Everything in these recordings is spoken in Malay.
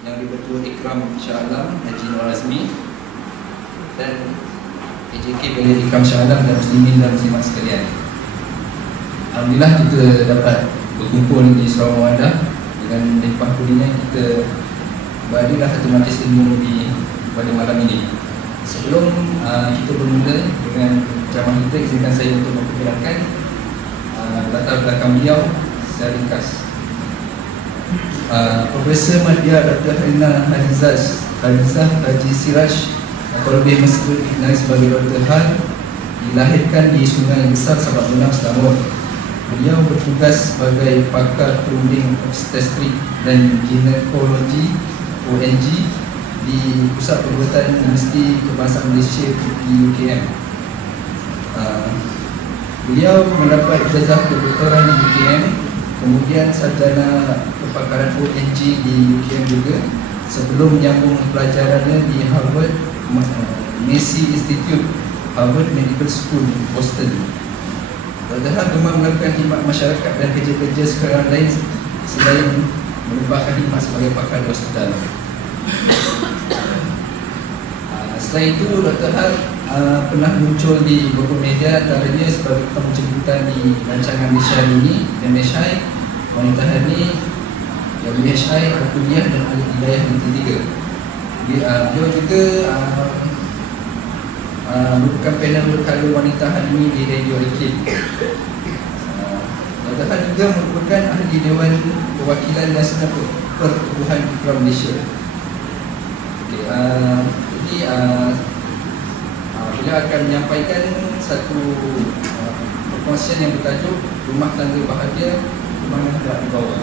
Yang di-Bertua Ikram Shah Alam, Haji Nur Azmi, dan AJK Balai Ikram Shah Alam dan Muslimin dan Muslimat sekalian. Alhamdulillah kita dapat berkumpul di Sarawak Muadah dengan limpah kulina kita beradalah satu majlis ilmu pada malam ini. Sebelum kita bermula dengan ceramah kita, izinkan saya untuk memperkenalkan latar belakang beliau secara ringkas. Profesor Madya Dr. Harina Hafizah Haji Siraj atau lebih mesra dikenali sebagai Dr. Hal, dilahirkan di Sungai Besar, Sabak Benam, Selangor. Beliau bertugas sebagai pakar perunding obstetrik dan ginekologi (ONG) di Pusat Perubatan Universiti Kebangsaan Malaysia di UKM. Beliau mendapat ijazah kedoktoran di UKM, kemudian sarjana kepakaran ONG di UKM juga, sebelum menyambung pelajarannya di Harvard Massey Institute, Harvard Medical School, Boston. Dr. Hal gemar melakukan khidmat masyarakat dan kerja-kerja sekarang lain selain merupakan khidmat sebagai pakar di hospital. Selain itu, Dr. Hal pernah muncul di beberapa media, antaranya sebagai tamu jemputan di rancangan Malaysia ini, MHI, Wanita Hani, WHI, Al-Kuliah dan Al-Hidayah yang ketiga. Beliau juga merupakan panel berkala Wanita Hani di Radio Rekit. Dr. Hal juga merupakan ahli Dewan Perwakilan Nasional Pertubuhan Ikram Malaysia. Jadi beliau akan menyampaikan satu perkongsian yang bertajuk Rumah Tangga Bahagia, Mana Hendak Dibawa.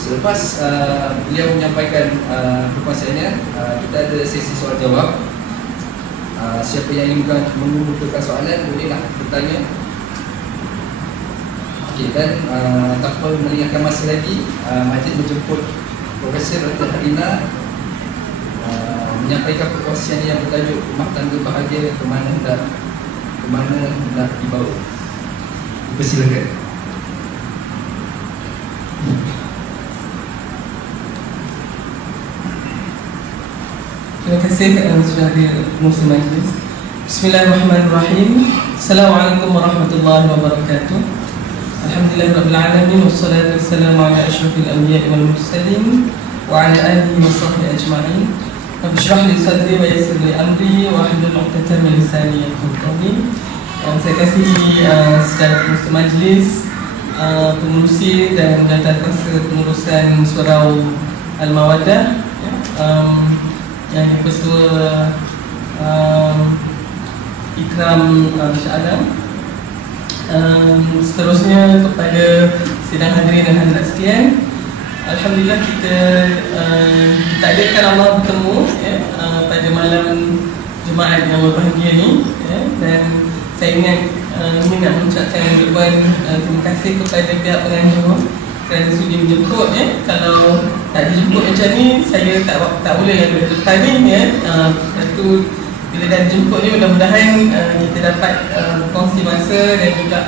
Selepas beliau menyampaikan perkongsiannya, kita ada sesi soal jawab. Siapa yang ingin mengumpulkan soalan, bolehlah bertanya. Okey, dan tanpa melengahkan masa lagi, majlis menjemput Profesor Dr. Harina menyampaikan perkongsian yang bertajuk Rumah Tangga Bahagia, Kemana Hendak Dibawa. Persilakan. Terima kasih sudah hadir musim majlis. Bismillahirrahmanirrahim. Assalamualaikum warahmatullahi wabarakatuh. Alhamdulillahirabbil alamin, wassalatu wassalamu ala asyrafil anbiya'i wal mursalin wa ala alihi wa sahbihi ajma'in. Rabbi shrah li sadri wa yassir li amri wa hlul 'uqdatam min lisani yafqahu qawli. Saya kasih secara musim majlis, pengurusi dan jawatankuasa pengurusan Surau Al-Mawaddah, yang Ketua Ikram Shah Alam, seterusnya kepada sidang hadirin dan hadirat sekalian. Alhamdulillah kita ditakdirkan Allah bertemu pada malam Jumaat yang berbahagia ni, dan saya ingin nak mengucapkan ribuan terima kasih kepada pihak penganjur kerana sudi menjemput. Kalau tak dijemput macam ni, saya tak boleh ada depan ni. Satu, bila dah dijemput ni, mudah-mudahan kita dapat berkongsi masa dan juga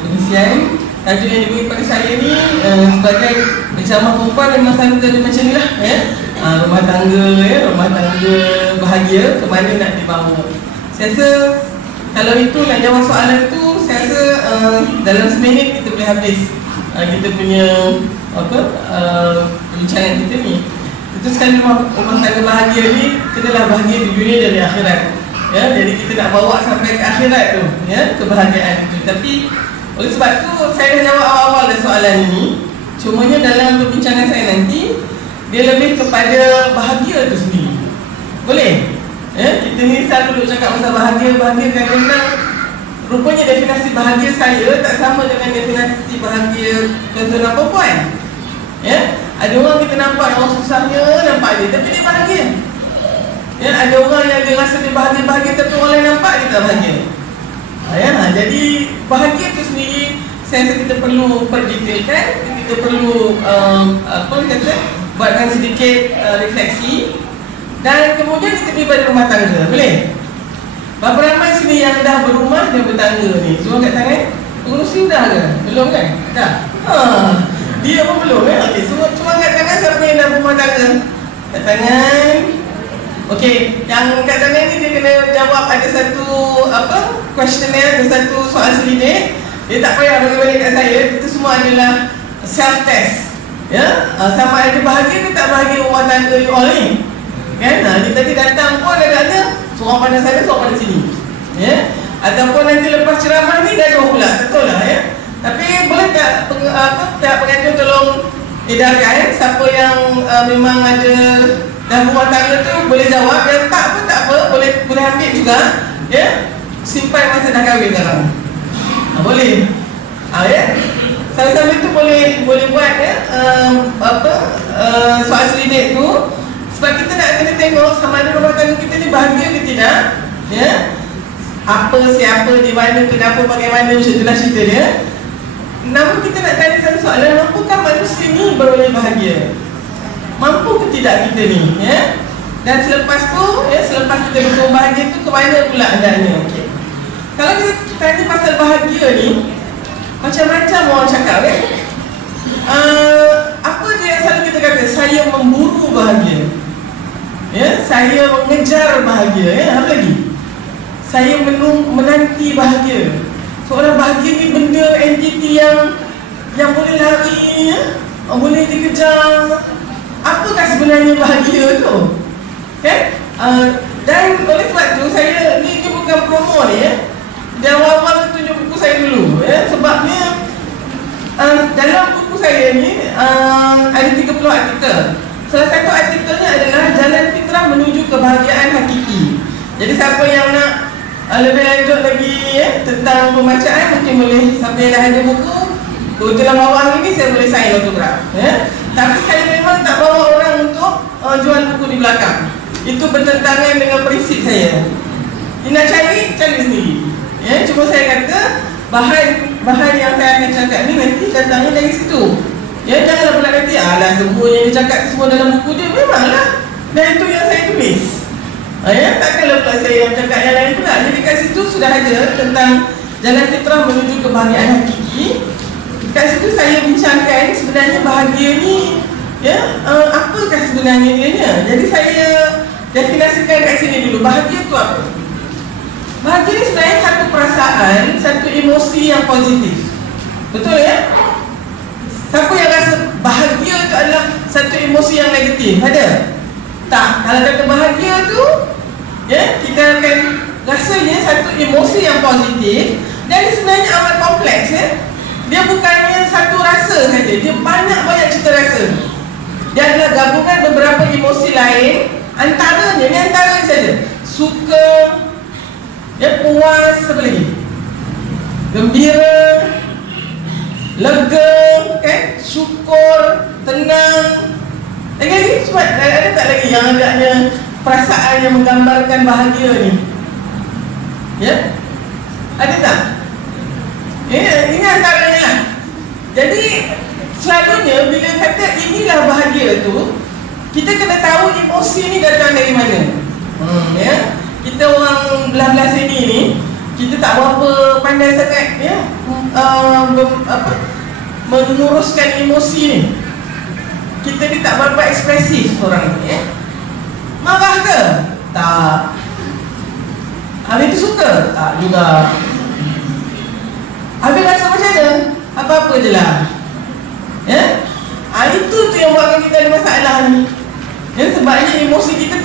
pengisian. Tajuk yang diberi pada saya ni sebagai berjamaah perempuan memang selalu tajuk macam ni lah, rumah tangga bahagia, ke mana nak dibawa. Saya rasa kalau itu nak jawab soalan tu, saya rasa dalam seminit kita boleh habis kita punya perbincangan kita ni. Itu sekali rumah tangga bahagia ni kenalah bahagia di dunia dan di akhirat. Jadi kita nak bawa sampai ke akhirat tu, kebahagiaan itu. Tapi oleh sebab tu saya dah jawab awal-awal dah soalan ini. Cumanya dalam perbincangan saya nanti, dia lebih kepada bahagia tu sendiri. Boleh? Kita ni selalu duk cakap pasal bahagia kadang-kadang rupanya definisi bahagia saya tak sama dengan definisi bahagia tuan-tuan perempuan. Ada orang kita nampak orang susahnya nampak dia, tapi dia bahagia. Ada orang yang dia rasa dia bahagia tapi orang lain nampak dia tak bahagia. Jadi bahagia tu sendiri saya rasa kita perlu perdetailkan, kita perlu buatkan sedikit refleksi, dan kemudian kita pergi pada rumah tangga. Boleh? Berapa ramai sini yang dah berumah dan bertangga ni? Semua kat tangan? Pengurusi dah ke? Belum kan? Dah? Dia pun belum. Okey, semua cuma kat tangan siapa yang dah berumah rumah tangga? Kat tangan. Okey, yang kat tangan ni dia kena jawab ada satu questionnaire, ada satu soal selidik. Dia tak payah bagi-bagi kat saya. Itu semua adalah self test. Ya, sama ada bahagia ke tak bahagia rumah tangga you all ni. Kan? Dia tadi datang pun agaknya seorang pandang sana, seorang pandang sini. Ya. Ataupun nanti lepas ceramah ni dah jauh pula, betul lah ya. Tapi boleh tak pihak pengajar tolong edarkan siapa yang memang ada dalam rumah tangga tu boleh jawab, yang tak pun tak apa, boleh ambil juga ya. Simpan masa dah kahwin sekarang. Boleh. Ya. Sama-sama tu boleh buat ya soal selidik tu, sebab kita nak kena tengok sama ada rumah tangga kita ni bahagia ke tidak ya. Apa, siapa, di mana, kenapa, bagaimana, macam itulah cerita dia. Namun kita nak tanya satu soalan, mampukah manusia ni boleh bahagia? Mampu ke tidak kita ni ya? Dan selepas tu ya, selepas kita bertemu bahagia tu ke mana pula hendaknya? Okay. Kalau kita tanya pasal bahagia ni, macam-macam orang cakap kan. Apa dia yang selalu kita kata? Saya memburu bahagia ya, saya mengejar bahagia ya. Apa lagi? Saya menanti bahagia. Seorang bahagia ni benda, entiti yang boleh lari ya? Boleh dikejar. Apakah sebenarnya bahagia tu? Kan? Dan oleh sebab tu saya ni bukan promo ni ya. Di awal-awal tunjuk buku saya dulu ya. Sebabnya dalam buku saya ni ada 30 artikel. Salah satu artikelnya adalah Jalan Fitrah Menuju Kebahagiaan Hakiki. Jadi siapa yang nak lebih lanjut lagi ya, tentang pembacaan, mungkin boleh sampai dah ada buku tu dalam bawah ini, saya boleh sign autograf ya. Tapi saya memang tak bawa orang untuk jual buku di belakang. Itu bertentangan dengan prinsip saya. Nak cari sendiri ya. Cuma saya kata bahan yang saya akan cakap ni nanti datangnya dari situ ya. Janganlah pula nanti alah semua yang dicakap semua dalam buku dia. Memanglah, dan itu yang saya tulis ya. Takkanlah pula saya yang cakap yang lain pula. Jadi kat situ sudah ada tentang Jalan Fitrah Menuju Kebahagiaan Hakiki. Kat situ saya bincangkan sebenarnya bahagia ni ya, apakah sebenarnya dia. Jadi saya definisikan kat sini dulu. Bahagia tu apa? Bahagia ni sebenarnya satu perasaan, satu emosi yang positif. Betul ya? Siapa yang rasa bahagia tu adalah satu emosi yang negatif? Ada? Tak. Kalau kata bahagia tu ya, kita akan rasanya satu emosi yang positif. Dan sebenarnya amat kompleks ya. Dia bukannya satu rasa saja, dia banyak cerita rasa. Dia adalah gabungan beberapa emosi lain. Antaranya, ni antara saja, suka ya, puas, apa lagi? Gembira, lega, kan? Syukur, tenang. Lagi? Sebab ada tak lagi yang agaknya perasaan yang menggambarkan bahagia ni? Ya? Ada tak? Ya, ini antaranya lah. Jadi selalunya bila kata inilah bahagia tu, kita kena tahu emosi ni datang dari mana. Ya? Kita orang belah-belah sini ni, kita tak berapa pandai sangat ya, menguruskan emosi ni. Kita ni tak berapa ekspresif orang ni ya. Marah ke? Tak. Habis tu suka? Tak juga. Habis rasa macam mana? Apa-apa je lah ya? Itu tu yang buatkan kita ada masalah ni ya. Sebabnya emosi kita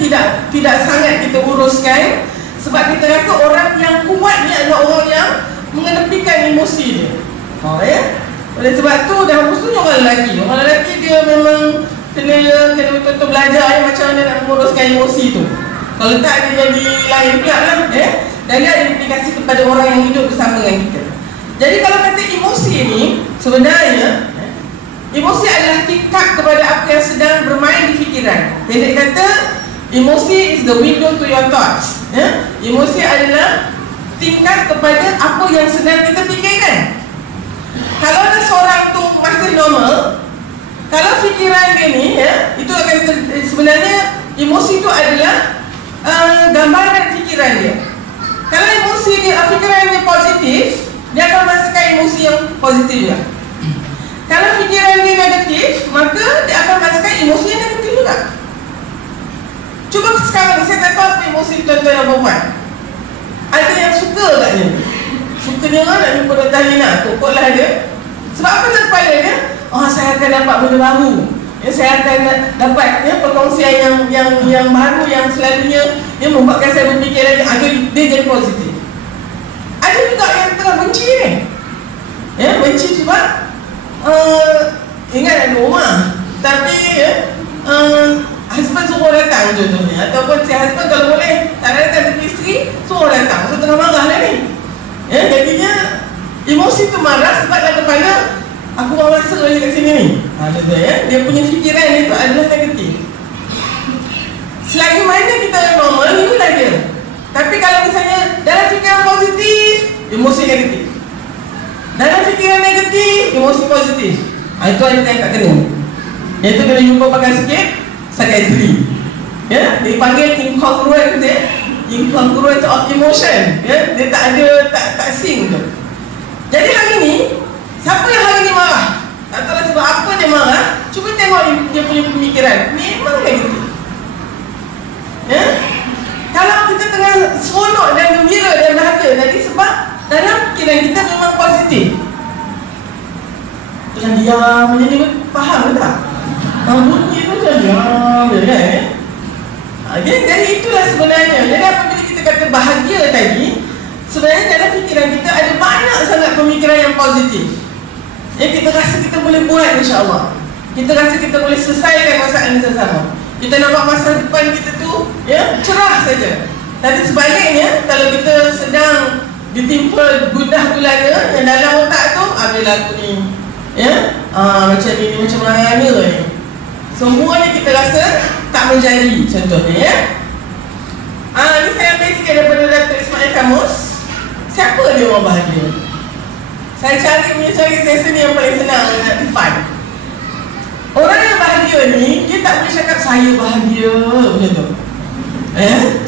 tidak sangat kita uruskan. Sebab kita rasa orang yang kuat ni adalah orang yang mengetepikan emosi dia ya. Oleh sebab tu dah khususnya orang lelaki. Orang lelaki dia memang kena betul-betul belajar ya, macam mana nak menguruskan emosi tu. Kalau tak dia jadi lain pula lah ya. Dan dia ada implikasi kepada orang yang hidup bersama dengan kita. Jadi kalau kata emosi ni, sebenarnya emosi adalah tingkap kepada apa yang sedang bermain di fikiran. Pendek kata, emosi is the window to your thoughts ya? Emosi adalah tingkat kepada apa yang sedang kita fikirkan. Kalau ada seorang tu masih normal, kalau fikiran dia ni ya, itu akan sebenarnya emosi itu adalah gambaran fikiran dia. Kalau emosi dia, fikiran dia positif, dia akan merasakan emosi yang positif juga. Kalau fikiran dia negatif, maka dia akan merasakan emosi yang negatif juga. sekarang saya tak tahu apa emosi tuan-tuan dan puan. Ada yang suka agaknya. Sukanya orang nak jumpa Dr. Halina, pokoklah dia. Sebab apa dalam kepala dia? Saya akan dapat benda baru. Saya akan dapat perkongsian yang baru, yang selalunya membuatkan saya berfikir lagi. Dia jadi positif. Ada juga yang tengah benci ni. Benci sebab ingat ada rumah, tapi husband suruh datang contohnya, ataupun si husband kalau boleh tak datang tapi isteri suruh datang, so tengah marah lah ni. Jadinya emosi tu marah sebab dalam kepala aku bawa masa je kat sini ni. Dia punya fikiran itu adalah negatif. Selagi mana kita normal, itulah dia. Tapi kalau misalnya dalam fikiran positif, emosi negatif. Dalam fikiran negatif, emosi positif. Itu ada yang tak kena. Iaitu kena jumpa pakai sikit psychiatry. Dipanggil incongruent, incongruent of emotion. Dia tak ada, tak sync tu. Jadi hari ni, siapa yang hari ni marah? Tak tahu sebab apa dia marah. Cuba tengok dia punya pemikiran. Memang negatif. Kalau kita tengah seronok dan gembira dan bahagia tadi, sebab dalam fikiran kita memang positif. Tengah diam macam ni, faham ke tak? Bunyi tu macam diam je kan. Jadi itulah sebenarnya. Jadi apabila kita kata bahagia tadi, sebenarnya dalam fikiran kita ada banyak sangat pemikiran yang positif. Kita rasa kita boleh buat, insya-Allah. Kita rasa kita boleh selesaikan masalah ini sama. Kita nampak masa depan kita tu cerah saja. Tapi sebaliknya, kalau kita sedang ditimpa gundah gulana yang dalam otak tu, bila aku ni macam ni, macam mana ni, semuanya kita rasa tak menjadi. Contohnya ni saya ambil sikit daripada Dr. Ismail Kamus. Siapa dia orang bahagia? Saya cari sesi ni yang paling senang nak define. Orang yang bahagia ni, dia tak boleh cakap saya bahagia macam tu.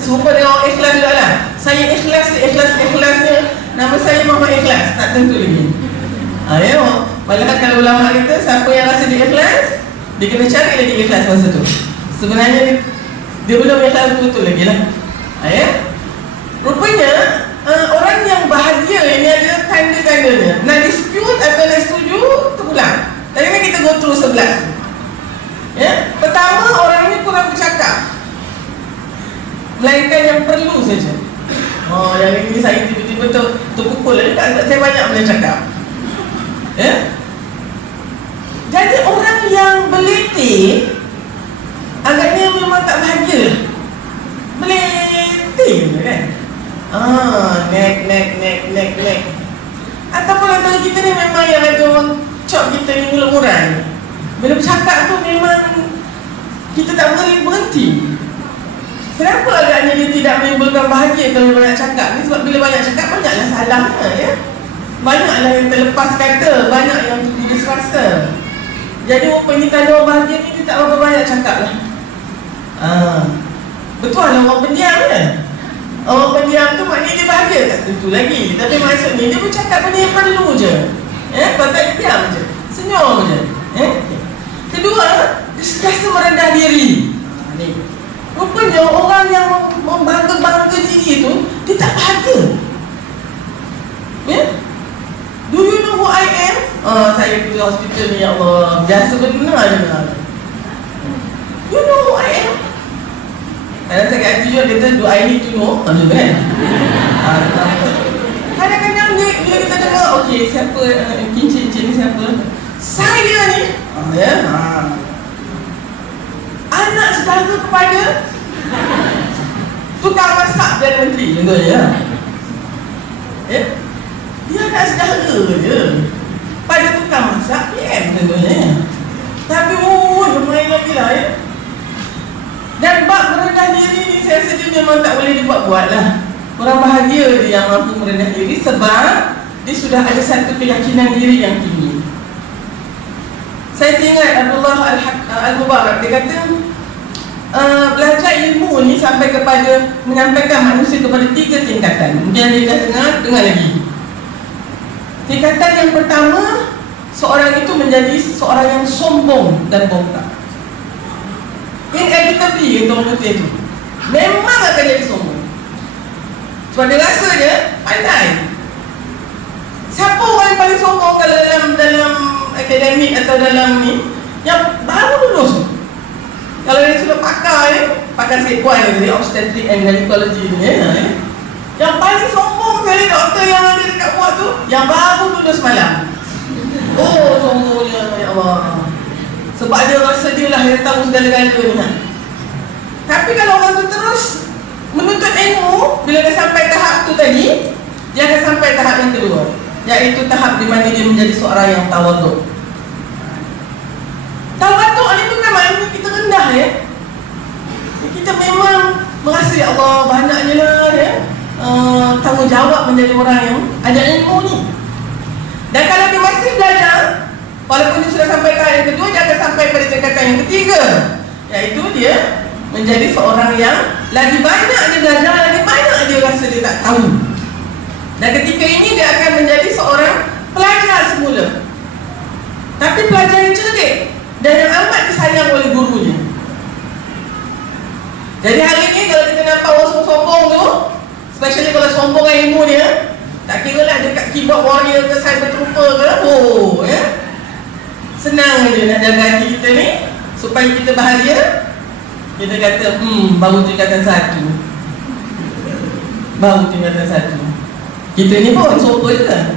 Serupa dengan orang ikhlas juga lah. Saya ikhlasnya nama saya Muhammad Ikhlas. Tak tentu lagi. Padahal kalau ulama kita, siapa yang rasa dia ikhlas, dia kena cari lagi ikhlas masa tu. Sebenarnya dia belum ikhlas betul lagi lah. Rupanya orang yang bahagia ini ada tanda-tandanya. Nak dispute atau nak setuju, terpulang. Tadi kan kita go through 11. Pertama, orang ini kurang bercakap, melainkan yang perlu saja. Yang ini saya tiba-tiba terpukul lagi. Saya banyak boleh cakap. Jadi orang yang beletih agaknya memang tak bahagia. Beletih kan? Nek. Ataupun antara kita ni memang yang ada orang cop kita ni mulut murai. Bila bercakap tu memang kita tak boleh berhenti. Kenapa agaknya dia tidak menimbulkan bahagia kalau banyak cakap ni? Sebab bila banyak cakap, banyaklah salahnya. Banyaklah yang terlepas kata, banyak yang terputus rasa. Jadi rupanya kalau orang bahagia ni, dia tak berapa banyak cakap lah. Betul lah orang pendiam kan? Orang pendiam tu maknanya dia bahagia? Tak tentu lagi. Tapi maksudnya dia bercakap benda yang perlu je. Kalau tak dia diam je, senyum je. Kedua, dia sentiasa merendah diri. Rupanya orang yang membangga-bangga diri tu, dia tak bahagia. Do you know who I am? Saya pergi hospital ni, ya Allah, biasa benar dengar. You know who I am? Kadang saya kata juga, dia kata, do I need to know? Macam tu kan? Kadang-kadang bila kita dengar, okey, siapa, kincin ni siapa? Saya ni. Anak saudara kepada tukang masak dan menteri, contohnya. Dia anak saudara je pada tukang masak PM, contohnya. Tapi main lagi lah Dan bab merendah diri ni, saya rasa dia memang tak boleh dibuat-buat lah. Orang bahagia dia yang mampu merendah diri sebab dia sudah ada satu keyakinan diri yang tinggi. Saya ingat Abdullah Al-Mubarak, dia kata belajar ilmu ni sampai kepada menyampaikan manusia kepada 3 tingkatan. Mungkin dia dah dengar lagi. Tingkatan yang pertama, seorang itu menjadi seorang yang sombong dan bongkak. Inevitably, itu orang putih itu. memang akan jadi sombong. Sebab dia rasa dia pandai. Siapa orang yang paling sombong kalau dalam akademik atau dalam ni? Yang baru lulus. Kalau yang sudah pakar sekuan ni, obstetric and gynecology ni, yang paling sombong sekali doktor yang ada dekat buat tu, yang baru lulus malam. Oh, sombongnya, ya Allah. Sebab dia rasa dia lah yang tahu segala-gala ni. Tapi kalau orang tu terus menuntut ilmu, bila dia sampai tahap tu tadi, dia akan sampai tahap yang kedua, iaitu tahap di mana dia menjadi seorang yang tawaduk. Tawaduk ni bukan maknanya kita rendah ya. Kita memang merasa ya Allah banyaknya lah ya, tanggungjawab menjadi orang yang ada ilmu ni. Dan kalau dia masih belajar, walaupun dia sudah sampai tahap yang kedua, dia akan sampai pada tingkatan yang ketiga, iaitu dia menjadi seorang yang lagi banyak dia belajar, lagi banyak dia rasa dia tak tahu. Dan ketika ini dia akan menjadi seorang pelajar semula, tapi pelajar yang cerdik dan yang amat disayang oleh gurunya. Jadi hari ini kalau kita nampak orang sombong tu, especially kalau sombong ilmu dia, tak kira lah dekat keyboard warrior ke cyber trooper ke, oh ya, senang je nak jaga hati kita ni supaya kita bahagia. Kita kata, baru tingkatan 1. Baru tingkatan 1. Kita ni pun orang sombong juga.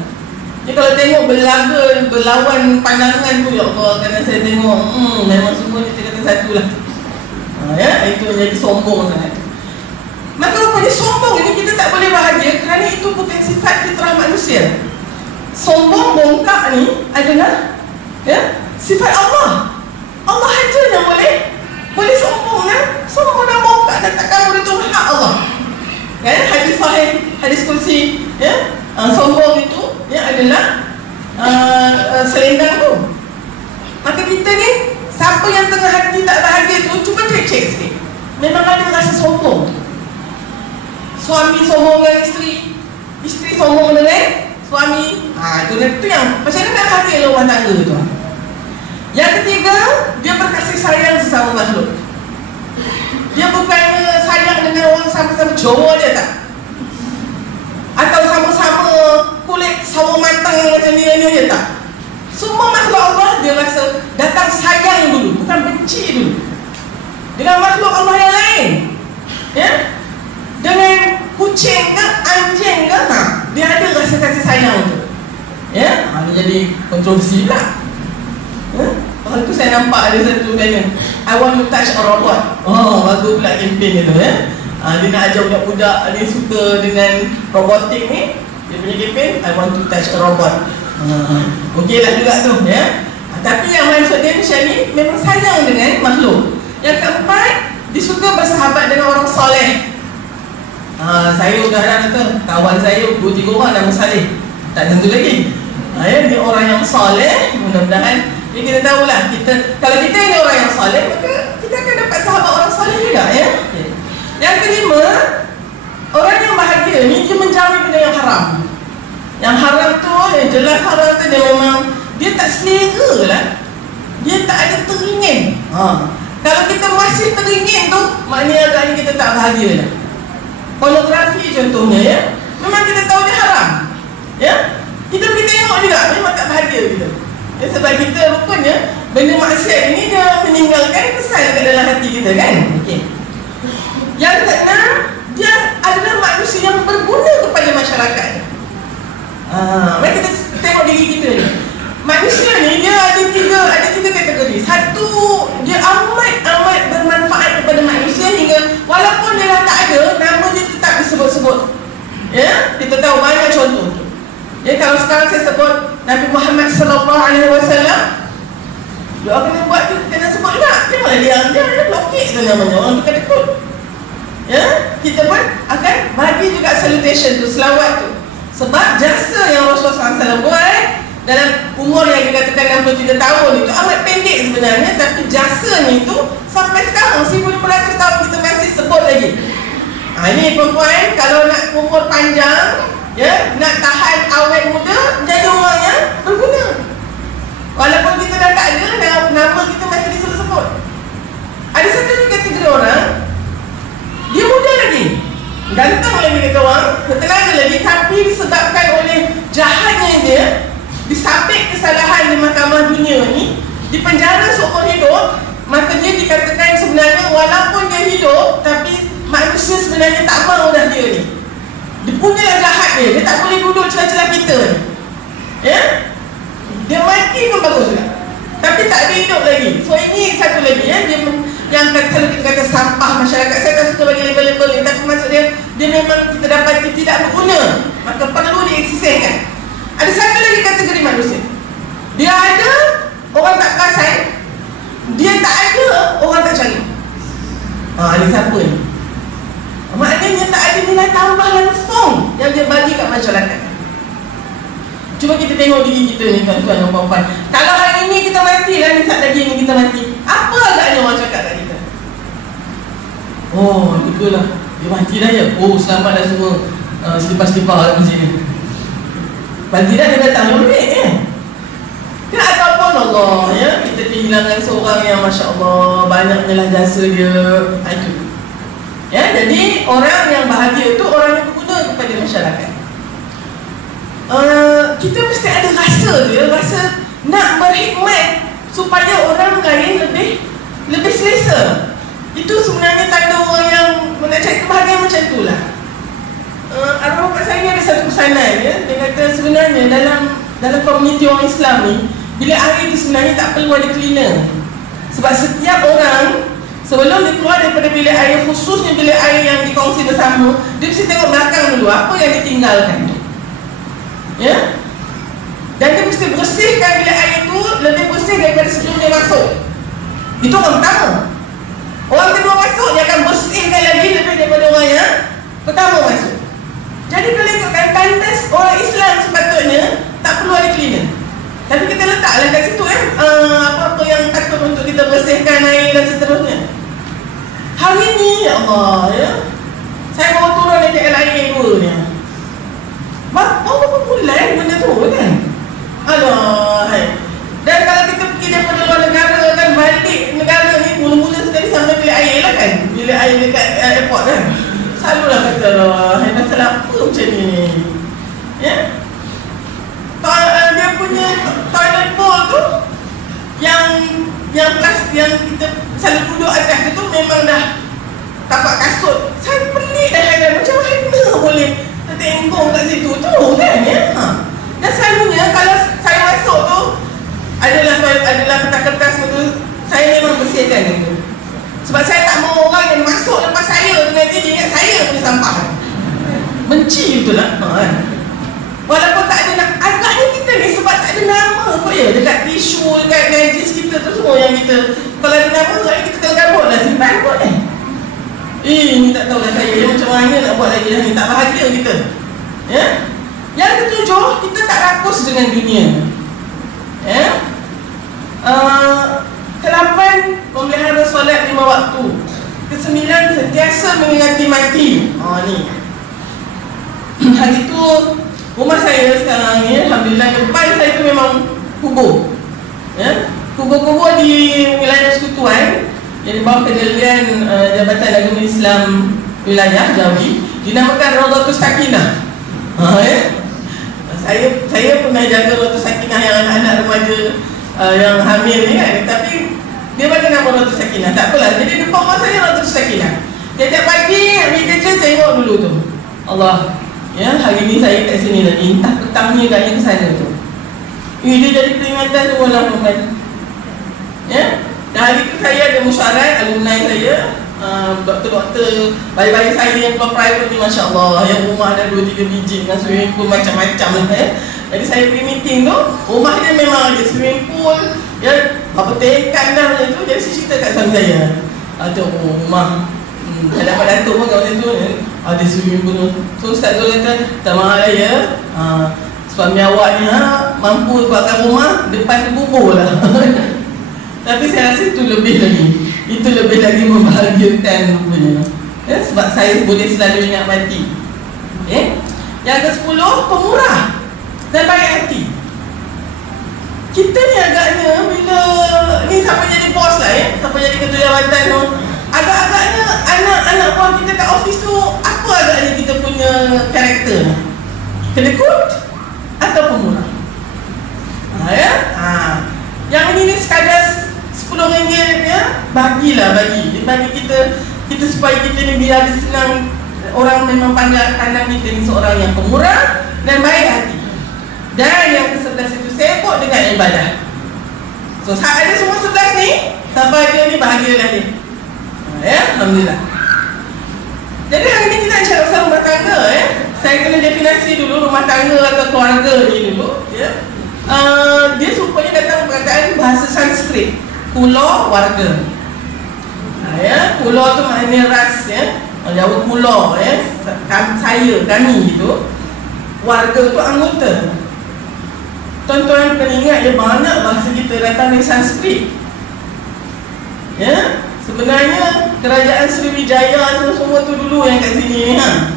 Jadi kalau tengok berlaga, berlawan pandangan tu, ya Allah, kerana saya tengok, memang semua ni tingkatan 1 lah. Ya, itu menjadi sombong sangat. Maka rupanya sombong ini kita tak boleh bahagia kerana itu bukan sifat fitrah manusia. Sombong bongkak ni adalah ya, sifat Allah. Allah saja yang boleh sombong kan? Sombong dan bongkak dan takabur itu hak Allah. Kan? Hadis sahih, hadis kursi, ya? Sombong itu ya adalah selendang tu. Maka kita ni, siapa yang tengah hati tak bahagia tu, cuba cek sikit. Memang ada rasa sombong. Suami sombong dengan isteri, isteri sombong dengan suami. Itu yang macam mana nak bahagia rumah tangga tu. Yang ketiga, dia berkasih sayang sesama makhluk. Dia bukan sayang dengan orang sama-sama Jawa dia tak, atau sama-sama kulit sawo matang macam ni dia tak. Semua makhluk Allah dia rasa datang sayang dulu, bukan benci dulu. Dengan makhluk Allah yang lain, ya, dengan kucing ke anjing ke, dia ada rasa kasih sayang tu. Ya, dia jadi kontroversi pula. Waktu tu saya nampak ada satu banner, I want to touch a robot. Oh, bagus pula campaign itu ya. Dia nak ajar budak-budak ni suka dengan robotik ni. Dia punya campaign, I want to touch a robot. Okey lah juga tu ya. Tapi yang maksud dia macam ni memang sayang dengan makhluk. Yang keempat, dia suka bersahabat dengan orang soleh. Saya udara kata kawan saya 2-3 orang nama Saleh, tak tentu lagi. Ya, dia orang yang soleh. Mudah-mudahan kita tahulah, kalau kita ini orang yang soleh, maka kita akan dapat sahabat orang soleh juga ya. Yang kelima, orang yang bahagia ni dia menjauhi benda yang haram. Yang haram tu, yang jelas haram tu, dia memang dia tak selera lah. Dia tak ada teringin. Kalau kita masih teringin tu, maknanya agaknya kita tak bahagia lah. Pornografi contohnya ya, memang kita tahu dia haram ya, kita pergi tengok juga, memang tak bahagia kita ya, sebab kita rupanya benda maksiat ini dia meninggalkan kesan kat dalam hati kita kan. Okay. Yang keenam, dia adalah manusia yang berguna kepada masyarakat. Mari kita tengok diri kita ni. Manusia ni dia ada tiga kategori. Satu, dia amat bermanfaat kepada manusia hingga walaupun dia dah tak ada, nama dia tetap disebut-sebut. Ya, kita tahu banyak contoh. Ya, kalau sekarang saya sebut Nabi Muhammad SAW, dia akan buat tu kena sebut juga. Dia malah dia blokit tu namanya, orang tu kena ikut. Ya, kita pun akan bagi juga salutation tu, selawat tu. Sebab jasa yang Rasulullah SAW buat dalam umur yang dikatakan 63 tahun itu amat pendek sebenarnya, tapi jasanya itu sampai sekarang 1500 tahun kita masih sebut lagi. Ini perempuan kalau nak umur panjang ya, nak tahan awet muda, jadi orang yang berguna. Walaupun kita dah tak ada, nama kita masih disebut-sebut. Ada satu kategori orang, dia ganteng lagi kata orang, ketenaga lagi, tapi disebabkan oleh jahatnya dia, disabit kesalahan di mahkamah dunia ni, dipenjara seumur hidup, maka dia dikatakan sebenarnya walaupun dia hidup, tapi manusia sebenarnya tak mahu dah dia ni. Dia punyalah jahat dia tak boleh duduk celah-celah kita ni. Ya? Dia mati pun bagus juga, tapi tak ada hidup lagi. So ini satu lagi ya, dia yang kalau kita kata sampah masyarakat. Saya tak suka bagi label-label ni, tapi maksud dia memang kita dapati tidak berguna, maka perlu disisihkan. Ada satu lagi kategori manusia, dia ada, orang tak perasan. Dia tak ada, orang tak cari. Ini siapa ni? Maknanya tak ada nilai tambah langsung yang dia bagi kat masyarakat. Cuba kita tengok diri kita ni, tuan-tuan dan puan-puan. Kalau hari ni kita mati lah, ni saat lagi ni kita mati, apa agaknya orang cakap kat kita? Oh, betul lah, dia mati dah ya. Oh, selamat dah semua selipar-selipar kat masjid ni. Mati dah, dia datang yang balik ya. Ataupun Allah ya, kita kehilangan seorang yang Masya Allah banyaknya lah jasa dia. Itu ya, jadi orang yang bahagia itu orang yang berguna kepada masyarakat. Kita mesti ada rasa dia, rasa nak berkhidmat supaya orang lain lebih selesa. Itu sebenarnya tanda orang yang nak cari kebahagiaan macam itulah. Arwah bapak saya ada satu pesanan ya. Dia kata sebenarnya dalam komuniti orang Islam ni, bilik air itu sebenarnya tak perlu ada cleaner. Sebab setiap orang sebelum dia keluar daripada bilik air, khususnya bilik air yang dikongsi bersama, dia mesti tengok belakang dulu, apa yang ditinggalkan tu ya? Dan dia mesti bersihkan bilik air itu lebih bersih daripada sebelum dia masuk. Itu orang pertama. Orang kedua masuk, dia akan bersihkan lagi lebih daripada orang yang pertama masuk. Jadi kalau ikutkan tandas orang Islam sepatutnya tak perlu ada cleaner. Tapi kita letaklah kat situ apa-apa yang takut untuk kita bersihkan air dan seterusnya. Hari ni ya Allah ya, saya baru turun dari LIA 2 ni. Berapa bulan benda tu kan? Alah hai. Dan kalau kita pergi daripada luar negara kan, balik negara ni mula-mula sekali sampai bilik air lah kan, bilik air dekat airport kan, selalulah kata lah, hai pasal apa macam ni ya. Dia punya toilet bowl tu yang plastik yang kita selalu duduk atas tu memang dah tapak kasut. Saya pelik dah hairan, macam mana boleh tertengkong kat situ tu kan ya. Dan selalunya kalau saya masuk tu adalah kertas-kertas tu, saya memang bersihkan itu. Sebab saya tak mahu orang yang masuk lepas saya tu nanti dia ingat saya punya sampah. Benci betul lah Walaupun tak ada agaknya kita ni sebab tak ada nama kot ya, dekat tisu, dekat najis kita tu semua yang kita, kalau ada nama agaknya kita kena gabut lah, simpan kot ni tak tahulah saya macam mana nak buat lagi ni, tak bahagia kita ya. Yang ketujuh, kita tak rakus dengan dunia ya. Ke-8, memelihara solat 5 waktu. Ke-9, sentiasa mengingati mati. Ni hari tu rumah saya sekarang ni, alhamdulillah, depan saya tu memang kubur ya. Kubur-kubur di wilayah Persekutuan yang di bawah kendalian Jabatan Agama Islam Wilayah Jawi, dinamakan Rawdatus Sakinah ya. Saya pernah jaga Rawdatus Sakinah yang anak-anak remaja yang hamil ni kan, tapi dia bagi nama Rawdatus Sakinah. Tak apalah, jadi depan rumah saya Rawdatus Sakinah. Tiap-tiap pagi ambil kerja tengok dulu tu, Allah ya, hari ni saya kat sini lagi, entah petangnya agaknya ke sana tu. Dia jadi peringatan tu lah ya. Dan hari tu saya ada musyarat alumni saya, doktor-doktor, bayi-bayi saya yang keluar private ni, Masya Allah, yang rumah ada 2-3 biji dengan swimming pool macam-macam lah ya. Jadi saya pergi meeting tu, rumah dia memang ada swimming pool ya, apa tekan dah macam tu. Jadi saya cerita kat suami saya, rumah tak dapat datuk pun kat macam tu ada swimming pool. So Ustaz Zul kata, tak mahal ya, suami awak ni mampu buatkan rumah depan kubur lah tapi saya rasa itu lebih lagi membahagiakan rupanya ya, sebab saya boleh selalu ingat mati Yang ke-10, pemurah dan baik hati. Kita ni agaknya bila ni siapa jadi bos lah ya, siapa jadi ketua jabatan tu, agak-agaknya anak-anak buah kita kat office tu, apa agaknya kita punya karakter? Kedekut atau pemurah? Yang ini sekadar RM10 ya, bagi kita supaya kita ni biar senang. Orang memang pandang kita ni seorang yang pemurah dan baik hati. Dan yang ke-11 itu sibuk dengan ibadah. So ada semua 11 ni, sampai dia ni bahagialah dia. Ya, alhamdulillah. Jadi hari ni kita nak cakap pasal rumah tangga ya. Saya kena definisi dulu rumah tangga atau keluarga ni dulu ya. Dia rupanya datang perkataan bahasa Sanskrit, kulo warga. Ya, kulo tu maknanya ras ya. Jauh kulo ya. Kami gitu. Warga tu anggota. Tuan-tuan kena ingat ya, banyak bahasa kita datang dari Sanskrit. Ya, sebenarnya kerajaan Sriwijaya semua tu dulu yang kat sini ha.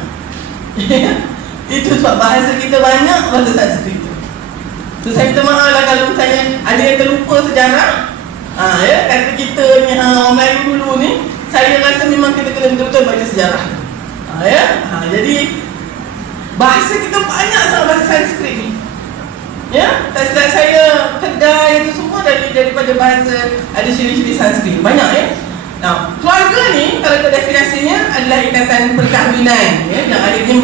Itu sebab bahasa kita banyak bahasa Sanskrit tu. So saya minta maaf lah kalau misalnya ada yang terlupa sejarah. Ya, kata kita ni orang Melayu dulu ni, saya rasa memang kita kena betul-betul baca sejarah. Jadi bahasa kita banyak sangat bahasa Sanskrit ni. Ya, tak silap saya kedai itu semua daripada bahasa ada ciri-ciri Sanskrit. Banyak ya. Nah, keluarga ni kalau definisinya adalah ikatan perkahwinan ya, yang akhirnya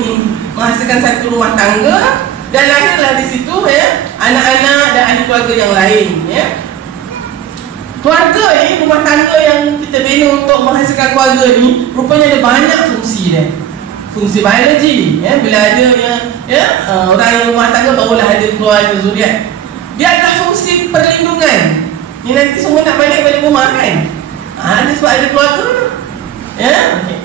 menghasilkan satu rumah tangga dan lahirlah di situ ya anak-anak dan ahli keluarga yang lain ya. Keluarga ni, rumah tangga yang kita bina untuk menghasilkan keluarga ni rupanya ada banyak fungsi dia. Fungsi biologi ya, bila ada orang yang rumah tangga barulah ada keluarga zuriat. Dia adalah fungsi perlindungan. Ni nanti semua nak balik rumah kan. Ada sebab ada keluarga ya. Okay.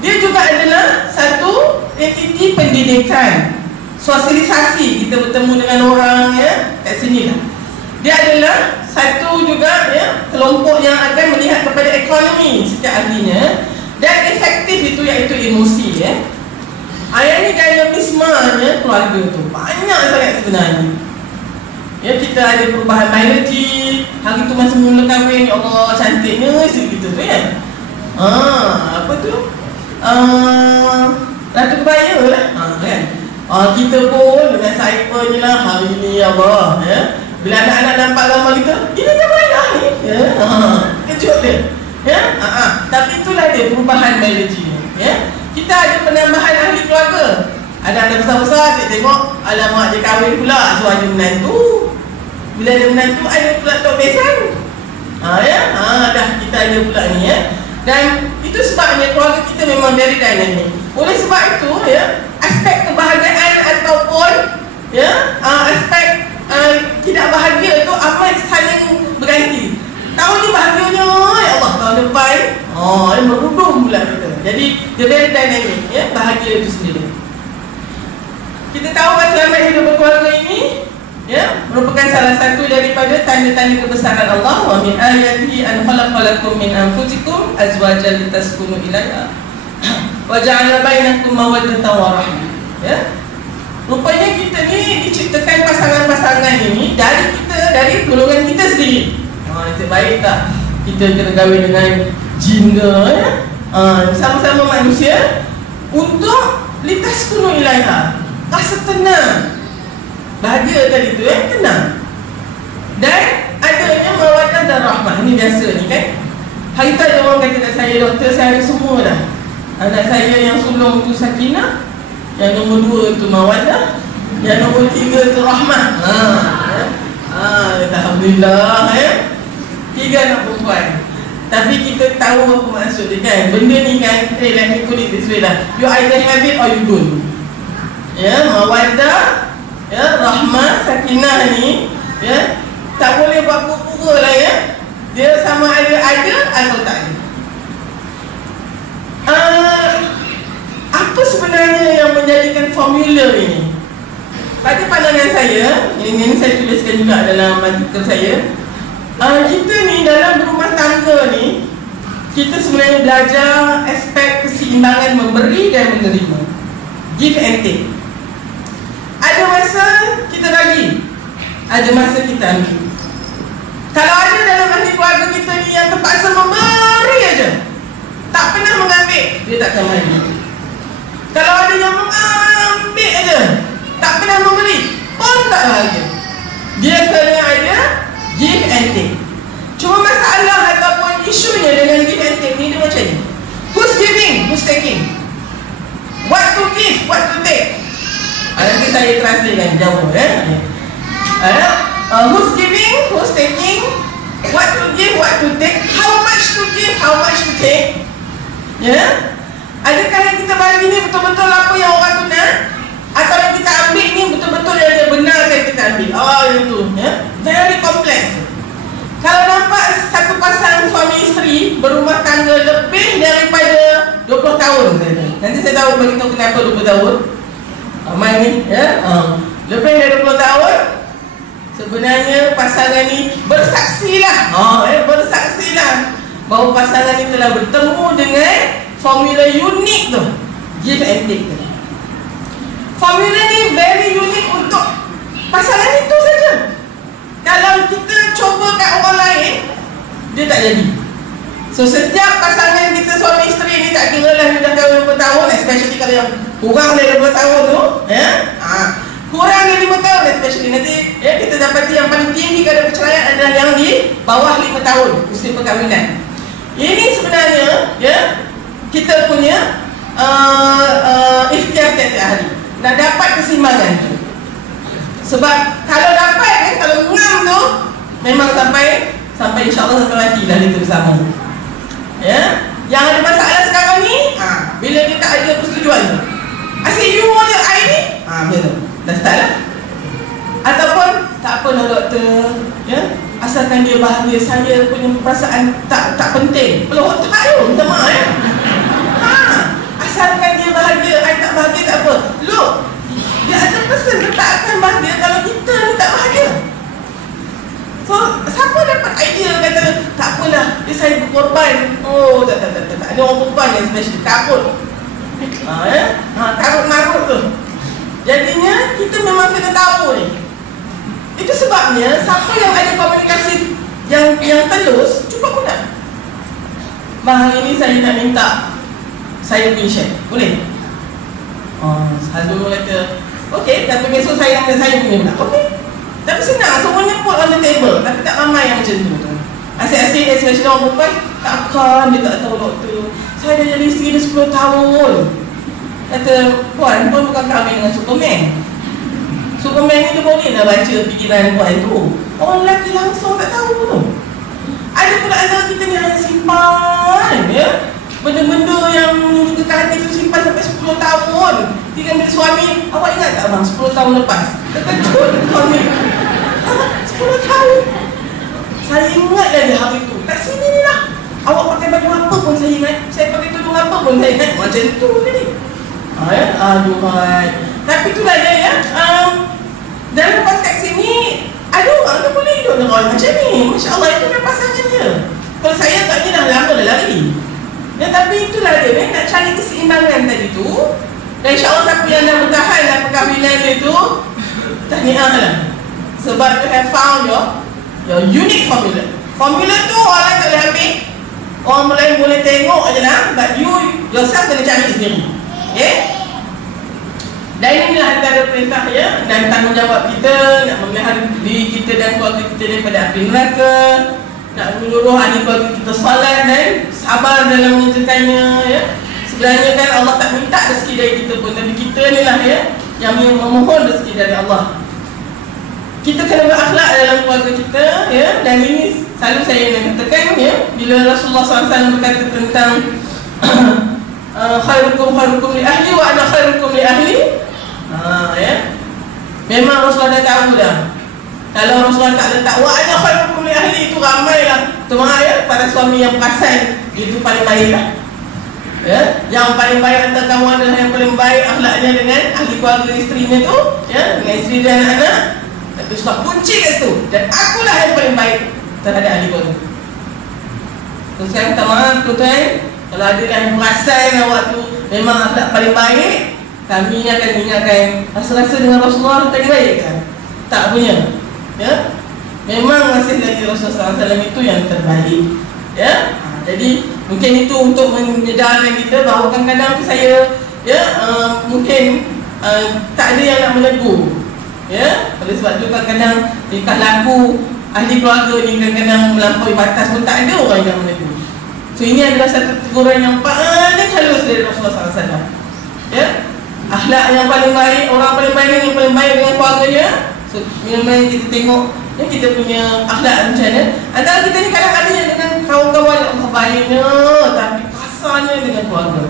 Dia juga adalah satu entiti pendidikan, sosialisasi, kita bertemu dengan orang ya kat sini lah. Dia adalah satu juga ya kelompok yang akan melihat kepada ekonomi setiap harinya. Dan efektif itu iaitu emosi ya. Ayat ni dinamismenya keluarga tu banyak sangat sebenarnya. Ya, kita ada perubahan biologi. Hari tu masa mula kahwin, ya Allah cantiknya segitu tu ya. Apa tu? Ratu kebaya lah kan. Kita pun dengan cybernya lah hari ni ya Allah ya. Bila anak-anak nampak gambar kita, ini kebaya ni ya. Kejut dia. Ya, tapi itulah dia perubahan biologi ya. Kita ada penambahan ahli keluarga. Ada anak besar-besar, dia tengok alamak dia kahwin pula, so ada menantu. Bila ada menantu, ada pula tok besan. Dah kita ada pula ni ya. Dan itu sebabnya keluarga kita memang very dynamic. Oleh sebab itu ya, aspek kebahagiaan ataupun ya aspek tidak bahagia itu amat saling berganti. Tahun ni bahagianya, ya Allah, tahun depan dia merudum pula kita. Jadi dia very dynamic ya, bahagia itu sendiri. Kita tahu matlamat hidup berkeluarga ini ya merupakan salah satu daripada tanda-tanda kebesaran Allah. Wa min ayatihi an khalaqalakum min anfusikum azwajan litaskunu ilaiha wa ja'ala bainakum mawaddatan wa rahmah. Ya. Rupanya kita ni diciptakan pasangan-pasangan ini dari golongan kita sendiri. Nasib baik tak kita kena kahwin dengan jin ke ya? Sama-sama manusia untuk litaskunu ilaiha, rasa tenang, bahagia tadi tu ya, tenang. Dan adanya mawaddah dan rahmah. Ini biasa ni kan. Hari tu ada orang kata kat saya, doktor saya ada semua dah. Anak saya yang sulung tu Sakinah, yang nombor 2 tu mawaddah, yang nombor 3 tu rahmah. Alhamdulillah ya. 3 anak perempuan. Tapi kita tahu apa maksud dia kan. Benda ni kan, let me put it this way lah. You either have it or you don't. Ya, mawaddah, ya, rahmah, sakinah ni ya, tak boleh buat pura-pura lah ya. Dia sama ada atau tak ada. Apa sebenarnya yang menjadikan formula ini? Pada pandangan saya, ini saya tuliskan juga dalam artikel saya. Kita ni dalam berumah tangga ni, kita sebenarnya belajar aspek keseimbangan memberi dan menerima, give and take. Ada masa kita bagi, ada masa kita ambil. Kalau ada dalam ahli keluarga kita ni yang terpaksa memberi aja, tak pernah dia tak akan bahagia. Kalau ada yang mengambil aja, tak pernah memberi, pun tak bahagia. Dia kena ada give and take. Cuma masalah ataupun isunya dengan give and take ni dia macam ni. Who's giving? Who's taking? What to give? What to take? Nanti saya translate kan jauh who's giving? Who's taking? What to give? What to take? How much to give? How much to take? Ya? Adakah yang kita bagi ni betul-betul apa yang orang tu nak? Atau yang kita ambil ni betul-betul yang dia benarkan kita ambil? Oh, yang tu ya? Very complex. Kalau nampak satu pasang suami isteri berumah tangga lebih daripada 20 tahun, nanti saya tahu beritahu kenapa 20 tahun Amal ni ya? Lebih dari 20 tahun, sebenarnya pasangan ni bersaksilah bersaksilah bahawa pasangan ni telah bertemu dengan formula unik tu, give and take tu. Formula ni very unik untuk pasangan itu saja. Kalau kita cuba kat orang lain, dia tak jadi. So setiap pasangan kita suami isteri ni, tak kira lah dia dah kahwin berapa tahun, especially kalau yang kurang dari 20 tahun tu kurang dari 5 tahun especially, nanti kita dapati yang paling tinggi kadar perceraian adalah yang di bawah 5 tahun usia perkahwinan. Ini sebenarnya kita punya ikhtiar tiap-tiap hari nak dapat keseimbangan tu. Sebab kalau dapat kalau ngam tu memang sampai insya-Allah sampai matilah kita bersama. Yang ada masalah sekarang ni, bila dia tak ada persetujuan tu, asyik you order I ni, betul, dah start lah. Ataupun tak apalah doktor, asalkan dia bahagia, saya punya perasaan tak penting. Belum tak you, minta maaf asalkan dia bahagia, I tak bahagia tak apa. Look, dia ada person dia tak akan bahagia kalau kita ni tak bahagia. So, siapa dapat idea kata tak apalah, dia saya berkorban. Oh, tak. Ada orang perempuan yang especially kabut. Kabut marut tu. Jadinya kita memang kena tahu ni. Itu sebabnya siapa yang ada komunikasi yang telus, cuba mudah. Hari ini saya nak minta saya punya share, boleh? Selalu kata okey, tapi besok saya punya pula. Okey. Tapi senang, semuanya put on the table. Tapi tak ramai yang macam tu. Asyik-asyik, especially orang perempuan, takkan dia tak tahu doktor. Saya dah jadi isteri dah 10 tahun. Kata, puan bukan kahwin dengan Superman. Superman ni dia boleh lah baca fikiran puan tu. Orang lelaki langsung tak tahu tu. Ada pula antara kita ni hanya simpan benda-benda yang kita hati tu simpan sampai 10 tahun. Tinggal bila suami, awak ingat tak bang 10 tahun lepas? Terkejut suami. 10 tahun. Saya ingat lagi hari tu. Kat sini ni lah. Awak pakai baju apa pun saya ingat. Saya pakai tudung apa pun saya ingat. Macam tu tadi. Aduhai. Tapi itulah dia dalam konteks ini, ada orang tu boleh hidup dengan orang macam ni. Masya Allah, itu memang pasangan dia. Kalau saya tak dah lama dah lari. Tapi itulah dia nak cari keseimbangan tadi tu. Dan insya-Allah siapa yang dah bertahan dalam perkahwinan dia tu, tahniah lah. Sebab you have found your unique formula. Formula tu orang tak boleh ambil. Orang lain boleh tengok aje lah, but you yourself kena cari sendiri. Okay? Dan inilah antara perintah dan tanggungjawab kita nak memelihara diri kita dan keluarga kita daripada api neraka, nak menyuruh ahli keluarga kita solat dan sabar dalam menyertakannya. Sebenarnya kan Allah tak minta rezeki dari kita pun, tapi kita ni lah yang memohon rezeki dari Allah. Kita kena berakhlak dalam keluarga kita, dan ini selalu saya nak katakan, bila Rasulullah SAW berkata tentang khairukum li ahli wa ana khairukum li ahli. Memang Rasulullah dah tahu dah. Kalau Rasulullah tak letak wa ana khairukum li ahli, itu ramai lah para suami yang perasan itu paling baik lah. Yang paling baik antara kamu adalah yang paling baik akhlaknya dengan ahli keluarga isterinya tu, dengan isteri dan anak. Tapi sebab kunci kat situ, dan akulah yang paling baik terhadap ahli keluarga. Terus sekarang minta maaf tuan-tuan, kalau ada yang perasan awak tu memang akhlak paling baik, kami akan ingatkan rasa-rasa dengan Rasulullah tadi baik kan? Tak punya. Memang masih lagi Rasulullah SAW itu yang terbaik. Jadi Mungkin itu untuk menyedarkan kita bahawa kadang-kadang tu saya mungkin tak ada yang nak menegur. Oleh sebab tu kadang-kadang tingkah laku ahli keluarga ni kadang-kadang melampaui batas pun tak ada orang yang menegur. So ini adalah satu teguran yang paling halus dari Rasulullah SAW. Akhlak yang paling baik, orang paling baik yang paling baik dengan keluarganya. So memang kita tengok kita punya akhlak macam mana. Antara kita ni kadang ada yang dengan kawan-kawan Allah baiknya, tapi kasarnya dengan keluarga.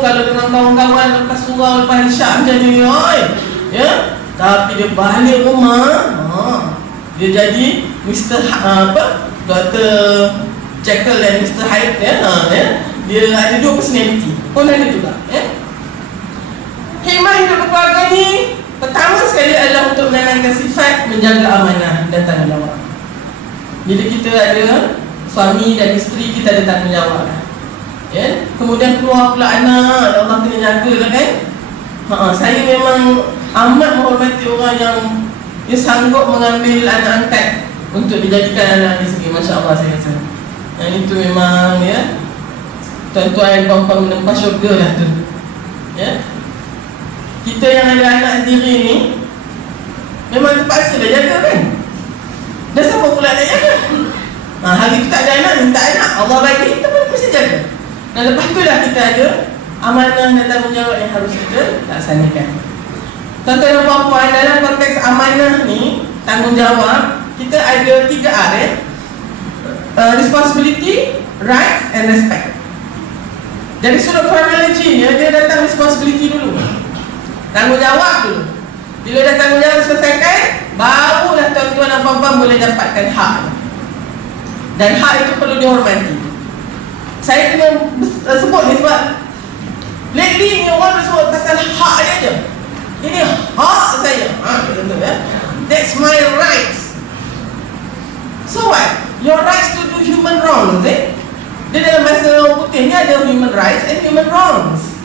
Kalau dengan kawan-kawan lepas surau, lepas isyak macam ni, tapi dia balik rumah, dia jadi Mr. Dr. Jekyll dan Mr. Hyde. Dia ada dua personality pun ada juga. Hikmah hidup berkeluarga ni pertama sekali adalah untuk menanamkan sifat menjaga amanah dan tanggungjawab. Bila kita ada suami dan isteri, kita ada tanggungjawab. Kemudian keluar pula anak, Allah kena jaga lah kan. Saya memang amat menghormati orang yang sanggup mengambil anak angkat untuk dijadikan anak di segi. Masya Allah saya rasa. Itu memang tuan-tuan puan-puan menempa syurga lah tu. Kita yang ada anak sendiri ni memang terpaksa dah jaga kan. Dah siapa pula nak jaga? Hari tu tak ada anak, minta anak, Allah bagi, kita pun mesti jaga. Dan lepas tu lah kita ada amanah dan tanggungjawab yang harus kita laksanakan. Tuan-tuan dan puan-puan, dalam konteks amanah ni, tanggungjawab, kita ada 3R. Responsibility, rights and respect. Dari sudut kronologi dia datang responsibility dulu, tanggungjawab dulu. Bila dah tanggungjawab selesaikan, barulah tuan-tuan dan puan-puan boleh dapatkan hak. Dan hak itu perlu dihormati. Saya kena sebut ni sebab lately ni orang sebut pasal hak dia je. Ini hak saya. That's my rights. So what? Your rights to do human wrongs, Dia dalam bahasa orang putih ni ada human rights and human wrongs.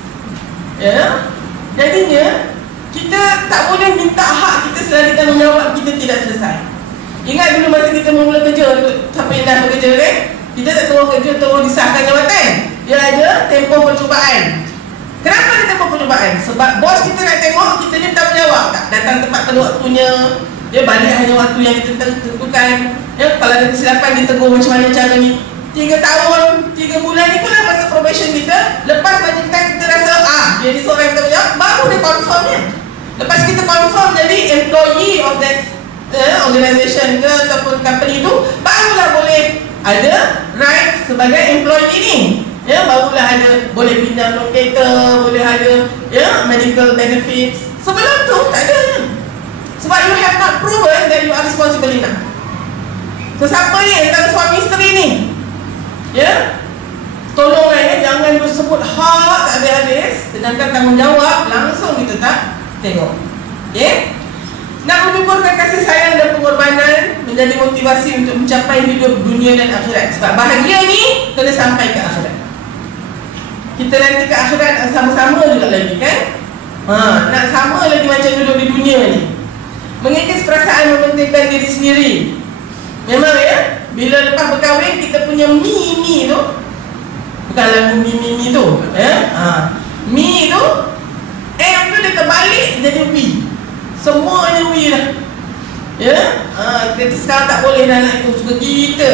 Jadinya kita tak boleh minta hak kita selagi tanggungjawab kita tidak selesai. Ingat dulu masa kita mula kerja, siapa yang dah bekerja kan, kita tak turun kerja, turun disahkan jawatan. Dia ada tempoh percubaan. Kenapa ada tempoh percubaan? Sebab bos kita nak tengok kita ni bertanggungjawab tak? Datang tepat pada waktunya, dia balik hanya waktu yang kita tentukan. Kalau ada kesilapan, dia tegur macam mana cara ni. 3 tahun, 3 bulan ni pula masa probation kita. Lepas macam kita rasa dia ni seorang yang bertanggungjawab, baru dia confirmnya. Lepas kita confirm jadi employee of that organisation ke ataupun company tu, barulah boleh ada right sebagai employee ni. Barulah ada boleh pinjam locator, boleh ada medical benefits. Sebelum tu tak ada. Sebab you have not proven that you are responsible enough. So siapa ni antara suami isteri ni? Tolonglah jangan sebut hak tak habis-habis, sedangkan tanggungjawab langsung kita tak tengok. Nak menyuburkan kasih sayang dan pengorbanan menjadi motivasi untuk mencapai hidup dunia dan akhirat. Sebab bahagia ni kena sampai ke akhirat. Kita nanti ke akhirat sama-sama juga lagi kan. Nak sama lagi macam duduk di dunia ni. Mengikis perasaan mementingkan diri sendiri. Memang bila lepas berkahwin kita punya mi tu, bukan lagu mi tu, mi tu tu dia terbalik jadi wi. Semuanya wi dah. Kita sekarang tak boleh dah nak ikut suka kita.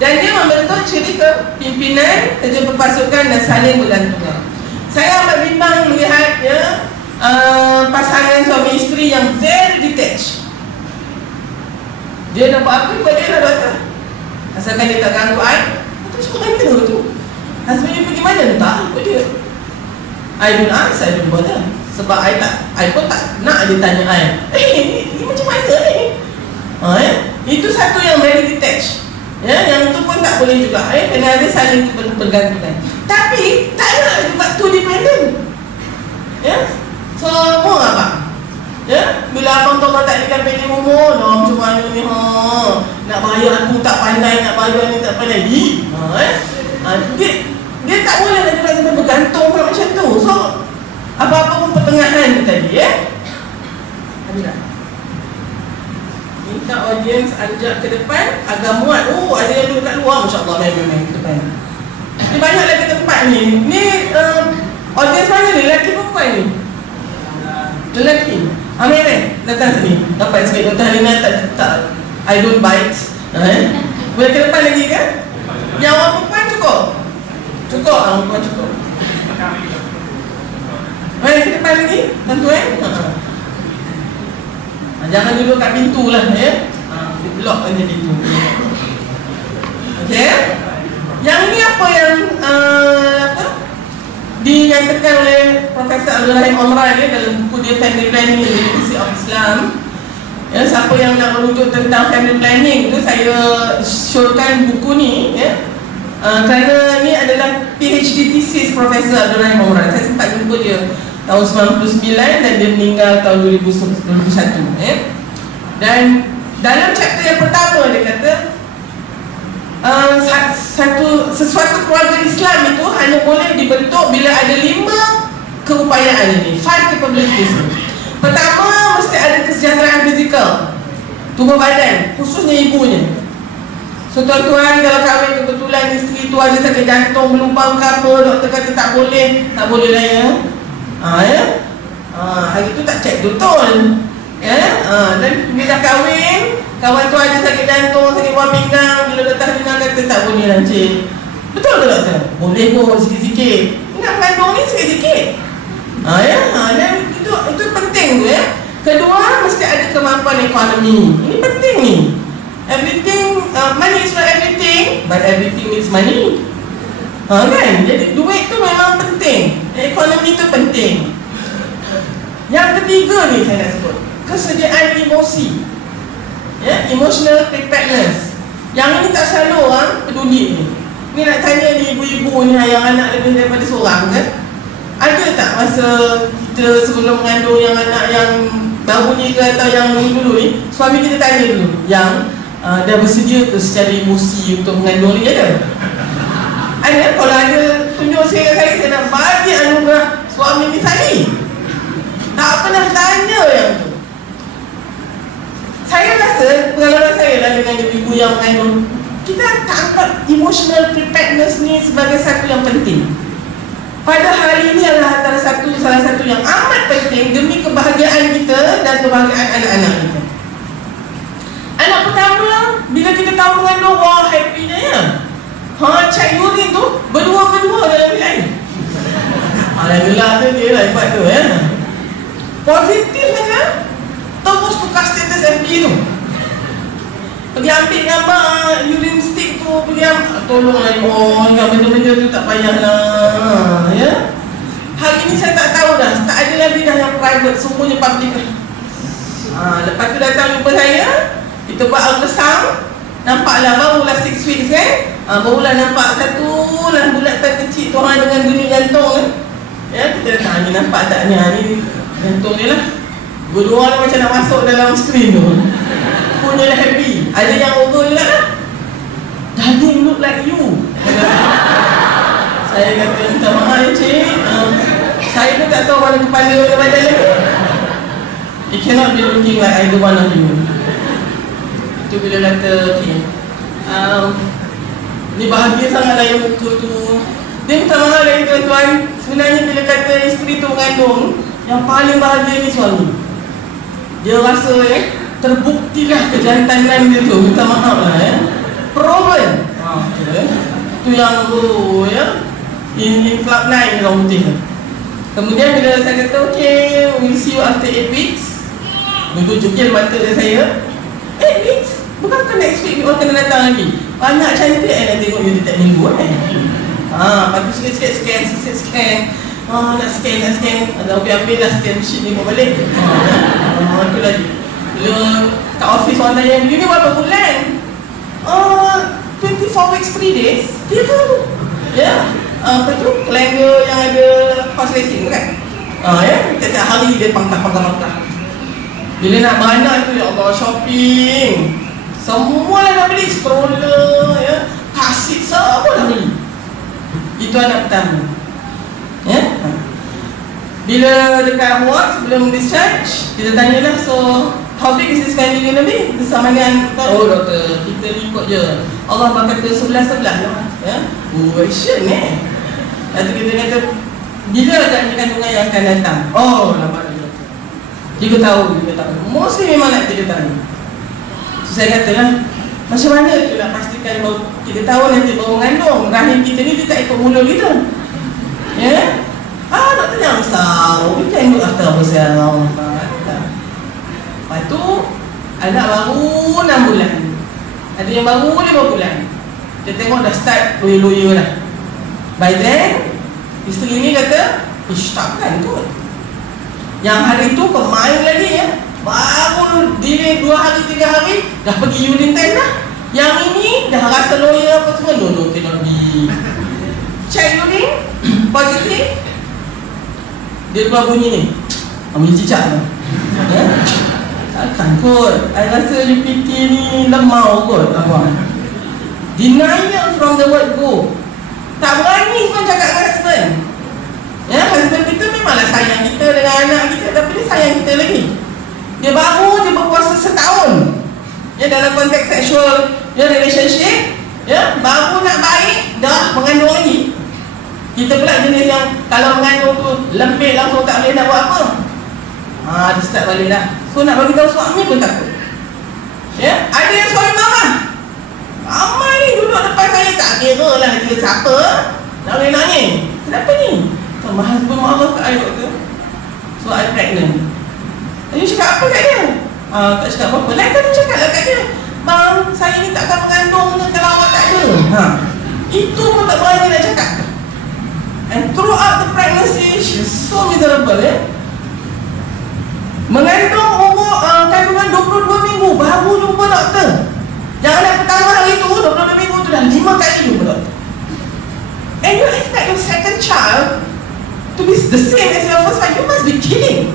Dan dia membentuk ciri kepimpinan, kerja berpasukan dan saling bergantungan. Saya amat bimbang melihat pasangan suami isteri yang very detached. Dia nak buat apa buat dia lah doktor. Asalkan dia tak ganggu I, tu semua kena tu. Husband dia pergi mana tak ikut dia. I don't ask, I don't bother. Sebab I pun tak nak dia tanya I. Ni macam mana ni? Itu satu yang very detached. Yang itu pun tak boleh juga. Kena ada saling bergantungan. Tapi tak nak juga too dependent. Semua abang. Bila abang tu tak dekat pendek umur, macam mana ni nak bayar aku tak pandai, nak bayar ni tak pandai. Dia tak boleh nak juga sampai bergantung macam tu. So apa-apa pun pertengahan tadi. Ada tak? kita audience ajak ke depan agak muat. Oh, ada yang duduk kat luar, masya-Allah, main ke depan. Ni banyak lagi tempat ni. Ni audience mana ni? Lelaki perempuan ni? Lelaki. Amir datang sini. Dapat sikit Dr. Halina tak I don't bite. Boleh ke depan lagi kan? Yang orang perempuan cukup? Cukup, orang perempuan cukup. Boleh ke depan lagi? Tuan-tuan? Jangan duduk kat pintu lah ya. Block aja pintu. Okey. Yang ni apa yang dinyatakan oleh Profesor Abdul Rahim Omran ya, dalam buku dia Family Planning in the Legacy of Islam. Ya, siapa yang nak merujuk tentang family planning tu, saya showkan buku ni ya. Kerana ni adalah PhD thesis Profesor Abdul Rahim Omran. Saya sempat jumpa dia tahun 99 dan dia meninggal tahun 2001 ya. Dan dalam chapter yang pertama dia kata sesuatu keluarga Islam itu hanya boleh dibentuk bila ada 5 keupayaan ini, 5 capabilities. Pertama, mesti ada kesejahteraan fizikal, tubuh badan, khususnya ibunya. So tuan-tuan, kalau kahwin kebetulan isteri tu ada sakit jantung, berlubang ke apa, doktor kata tak boleh lah ya. Hari tu tak cek betul ya. Dan bila dah kahwin, kawan tu ada sakit jantung, sakit buah pinggang, bila doktor pinggang kata tak boleh lah cik. Betul ke doktor? Boleh pun sikit-sikit. Ingat mengandung ni sikit-sikit. Dan itu penting tu ya. Kedua, mesti ada kemampuan ekonomi. Ini penting ni. Everything, money is not everything, but everything needs money. Kan? Jadi duit tu memang penting. Ekonomi tu penting. Yang ketiga ni saya nak sebut, kesediaan emosi ya, emotional preparedness. Yang ini tak selalu orang peduli ni. Ni nak tanya ni ibu-ibu ni yang anak lebih daripada seorang kan? Ada tak masa kita sebelum mengandung yang anak yang baru ni ke atau yang dulu ni, suami kita tanya dulu yang dah bersedia ke secara emosi untuk mengandung ni, ada? Ada? Kalau ada, tunjuk saya nak bagi anugerah suami ni saya. Tak pernah tanya yang tu. Saya rasa pengalaman saya lah dengan ibu yang mengandung, kita tak anggap emotional preparedness ni sebagai satu yang penting. Pada hari ini adalah salah satu yang amat penting demi kebahagiaan kita dan kebahagiaan anak-anak kita. Anak pertama, bila kita tahu mengandung, wah happy-nya ya. Cek urin tu berdua-berdua dalam bilik air. Alhamdulillah tu dia lah hebat tu ya. Positif saja, terus tukar status FB tu. Pergi ambil gambar urine stick tu, pergi ambil, tolonglah yang benda-benda tu tak payahlah ya. Hari ni saya tak tahu dah, tak ada lagi dah yang private, semuanya public. Lepas tu datang jumpa saya, kita buat ultrasound, nampaklah barulah 6 weeks kan. Barulah nampak satu lah bulatan kecil tu orang dengan bunyi jantung kan. Ya, kita tanya ni nampak tak ni, ni jantung ni lah. Dua-dua macam nak masuk dalam skrin tu. Punya lah happy. Ada yang over juga lah. Doesn't look like you. Saya kata, minta maaf ya cik, saya pun tak tahu mana kepala ke badan lagi. It cannot be looking like either one of you. Itu bila kata, okay, ni bahagia sangatlah yang muka tu. Dia minta maaf lagi tuan-tuan. Sebenarnya bila kata isteri tu mengandung, yang paling bahagia ni suami. Dia rasa terbuktilah kejantanan dia tu. Minta maaf lah proven. Tu yang ya, in club 9 orang putih. Kemudian bila saya kata okay, we'll see you after 8 weeks, duduk jukil mata dia saya. 8 weeks? Bukankah next week orang kena datang lagi? Banyak cantik nak tengok you tiap minggu lepas tu sikit-sikit scan. Nak scan. Ada ambil lah scan sheet ni buat balik. Itu lagi. Bila kat office orang tanya, you ni berapa bulan? 24 weeks 3 days. Dia tahu. Ya. Apa tu? Calendar yang ada horse racing kan? Ya. Tiap-tiap hari dia pangkah. Bila nak beranak tu, ya Allah, shopping. Semua lah nak beli. Stroller, ya, kasit, semua dah beli. Itu anak pertama. Ya. Bila dekat ward sebelum discharge, kita tanyalah, so how big is this family gonna be? Besar mana anak kita? Oh doktor, kita ikut je. Allah berkata sebelah-sebelah ya. Action Lepas tu kita kata, bila agaknya kandungan yang akan datang? Oh, lambat lagi 3 tahun, 3 tahun. Mostly memang nak 3 tahun. So saya katalah, macam mana tu nak pastikan bahawa 3 tahun nanti baru mengandung? Rahim kita ni dia tak ikut mulut kita. Ya? Doktor jangan risau. Kita yang look after ourselves. Lepas tu, anak baru 6 bulan. Ada yang baru 5 bulan. Dia tengok dah start loya-loya dah. By then, isteri ni kata, takkan kot. Yang hari tu pemain lagi ya. Baru delay 2 hari, 3 hari, dah pergi urine test dah. Yang ini dah rasa loya apa semua. No, cannot be. Check urine, positif. Dia keluar bunyi ni, ambil cicak tu. Takkan kot. I rasa UPT ni lemau kot abang. Denial from the word go. Tak berani pun cakap dengan husband. Ya, husband kita memanglah sayang kita dengan anak kita, tapi dia sayang kita lagi. Dia baru je berpuasa setahun. Ya, dalam konteks seksual, ya, relationship, ya, baru nak baik, dah mengandung lagi. Kita pula jenis yang kalau mengandung tu lembik langsung tak boleh nak buat apa. Dia start balik dah. So nak bagi tahu suami pun takut. Ya, ada yang suami marah. Ramai ni duduk depan saya, tak kira lah dia siapa, tak boleh nangis. Kenapa ni? My husband marah kat I doktor. So I pregnant. You cakap apa kat dia? Tak cakap apa-apa. Lain tadi cakap lah kat dia, bang, saya ni takkan mengandung kalau awak tak ada. Itu pun tak berani nak cakap. And throughout the pregnancy, she's so miserable Mengandung umur kandungan 22 minggu, baru jumpa doktor. Yang anak pertama hari tu, 22 minggu tu dah 5 kali jumpa doktor. And you expect your second child to be the same as your first one? You must be kidding.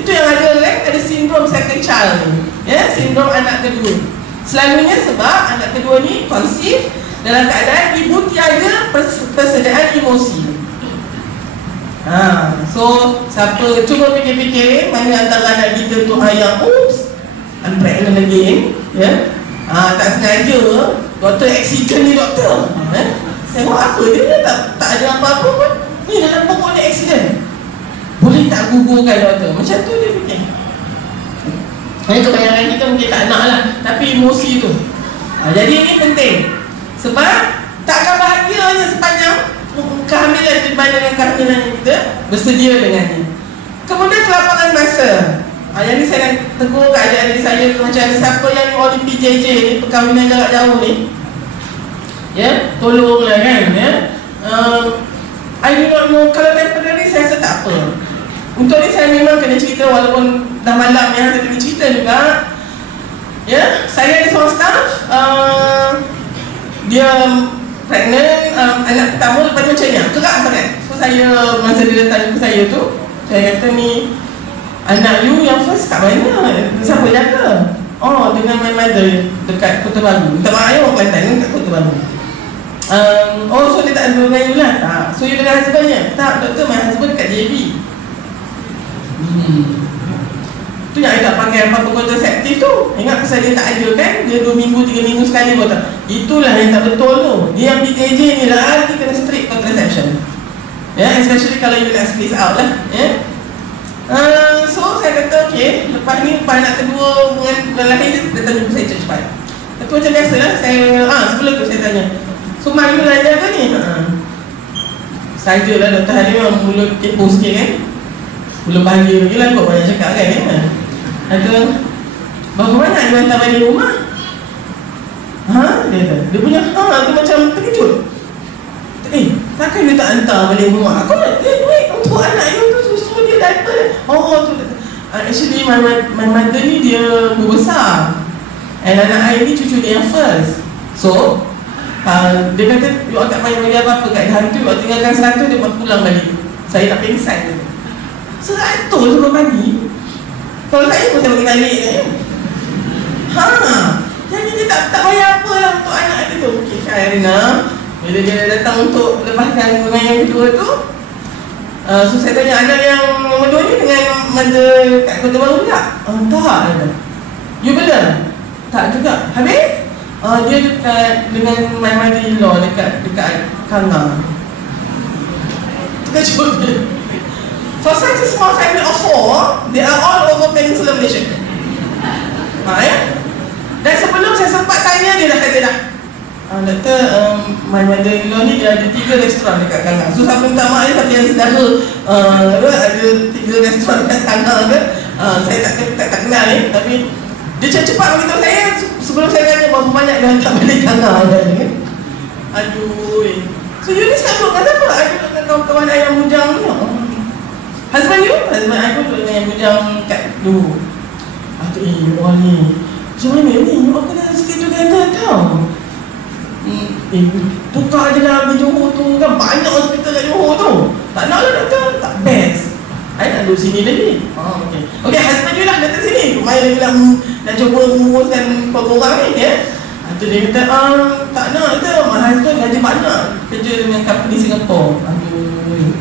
Itu yang ada ada sindrom second child ya, sindrom anak kedua. Selalunya sebab anak kedua ni conceive dalam keadaan ibu tiada persediaan emosi. So siapa cuba fikir-fikir mana antara anak kita tu yang oops, I'm pregnant again ya. Tak sengaja doktor accident ni doktor. Tengok apa dia tak ada apa-apa pun. Ni dalam pokok dia accident. Boleh tak gugurkan doktor? Macam tu dia fikir. Itu bayangan kita mungkin tak nak lah, tapi emosi tu. Jadi ini penting. Sebab takkan bahagianya sepanjang kehamilan dibanding dengan kehamilan kita bersedia dengannya. Kemudian kelapangan masa. Yang ni saya nak tegur kat adik-adik saya tu, macam ada siapa yang all PJJ ni, perkahwinan jarak jauh ni, ya, tolonglah kan ya. I do not know, kalau temporary saya rasa tak apa. Untuk ni saya memang kena cerita walaupun dah malam ya, saya kena cerita juga. Ya, saya ada seorang staff, dia pregnant, anak pertama, lepas tu macam ni, kerak sangat. So saya, masa dia datang ke saya tu, saya kata ni, anak you yang first kat mana? Siapa jaga? Oh, dengan my mother dekat Kota Baru. Minta maaf ya, orang Kelantan kat Kota Baru. Oh, so dia tak ada dengan you lah? Tak. So you dengan husbandnya? Tak, doktor, my husband dekat JB. Tu yang I tak pakai apa-apa kontraseptif tu. Ingat pasal dia tak ada kan, dia 2 minggu, 3 minggu sekali kata. Itulah yang tak betul tu. Dia yang PJJ ni lah, dia kena strict contraception. Ya, especially kalau you nak space out lah ya. So saya kata okay, lepas ni lepas anak kedua bulan lahir, dia tanya saya cepat. Itu macam biasa lah. Saya, sebelum tu saya tanya, so mak you belajar ke ni? Sajalah Dr. Halim memang mulut kepo sikit kan. Belum bahagia lagi lah kot, banyak cakap kan ya. Kata, berapa banyak you hantar balik rumah? Dia kata, dia punya tu macam terkejut. Takkan you tak hantar balik rumah? Aku nak duit untuk anak you tu, susu dia diaper. Tu actually my mother ni dia membesar, and anak I ni cucu dia yang first. So dia kata, you tak payah bagi apa-apa kat hari tu, you tinggalkan 100, dia pulang balik. Saya tak pengsan. 100 sebelum pagi. Kalau saya pun saya bagi balik jadi dia tak bayar apa lah untuk anak dia tu. Okay, Syarina, bila dia datang untuk lepaskan dengan yang kedua tu, So saya tanya, anak yang nombor 2 ni dengan manja kat Kota Baru juga? Tak. You bela? Tak juga. Habis? Dia dekat dengan my mother-in-law dekat Kanga. Terkejut dia. For such a small family of 4, they are all over Peninsula Malaysia. Ya? Dan sebelum saya sempat tanya, dia dah kata dah, Doktor, my mother-in-law ni dia ada 3 restoran dekat Kanga. So siapa minta maaf ni, siapa yang sedara ada 3 restoran dekat Kanga ke, saya tak kenal ni. Tapi dia cepat beritahu saya sebelum saya tanya berapa banyak dia hantar balik Kanga kan. Aduh. So you ni sekarang duduk kat siapa? Aku duduk dengan kawan-kawan ayam bujang ni. Husband you? Husband aku duduk dengan ayam bujang kat dulu. Orang ni macam mana ni? Aku kena schedule ganda tau. Tukar je lah di Johor tu kan. Banyak hospital kat Johor tu. Tak nak lah doktor. Tak best. I nak duduk sini lagi. Okay, husband you lah datang sini. Lumayan lagi nak cuba menguruskan program ni ya. Tu dia kata, tak nak doktor. My husband gaji banyak. Kerja dengan company Singapore. Aduh.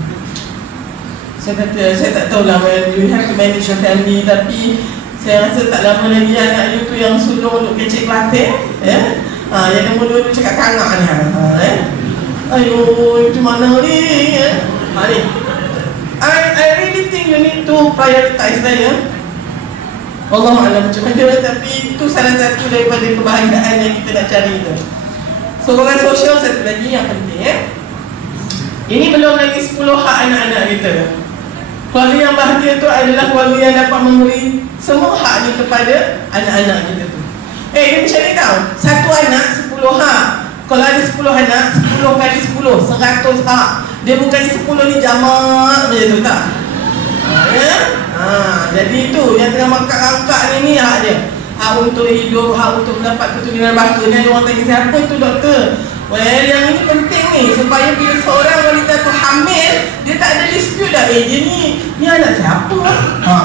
Saya kata, saya tak tahulah, you have to manage your family. Tapi saya rasa tak lama lagi anak you tu yang sulung untuk kecik Kelantan ya. Yang nombor 2 tu cakap Kanga ni Ayuh, macam mana ni ya? Ni I really think you need to prioritize lah ya. Wallahualam macam mana. Tapi itu salah satu daripada kebahagiaan yang kita nak cari tu. Sokongan sosial satu lagi yang penting ya. Ini belum lagi 10 hak anak-anak kita. Keluarga yang bahagia tu adalah keluarga yang dapat memberi semua hak ni kepada anak-anak kita tu. Dia macam ni tau, satu anak 10 hak. Kalau ada 10 anak, 10 kali 10, 100 hak. Dia bukan 10 ni jamak macam tu tak? Ya? Jadi itu yang tengah mangkak-angkak ni hak dia. Hak untuk hidup, hak untuk mendapat keturunan baka. Dan orang tanya siapa tu doktor? Well, yang ini penting ni supaya bila seorang wanita tu hamil, dia tak ada dispute dah. Dia ni anak siapa?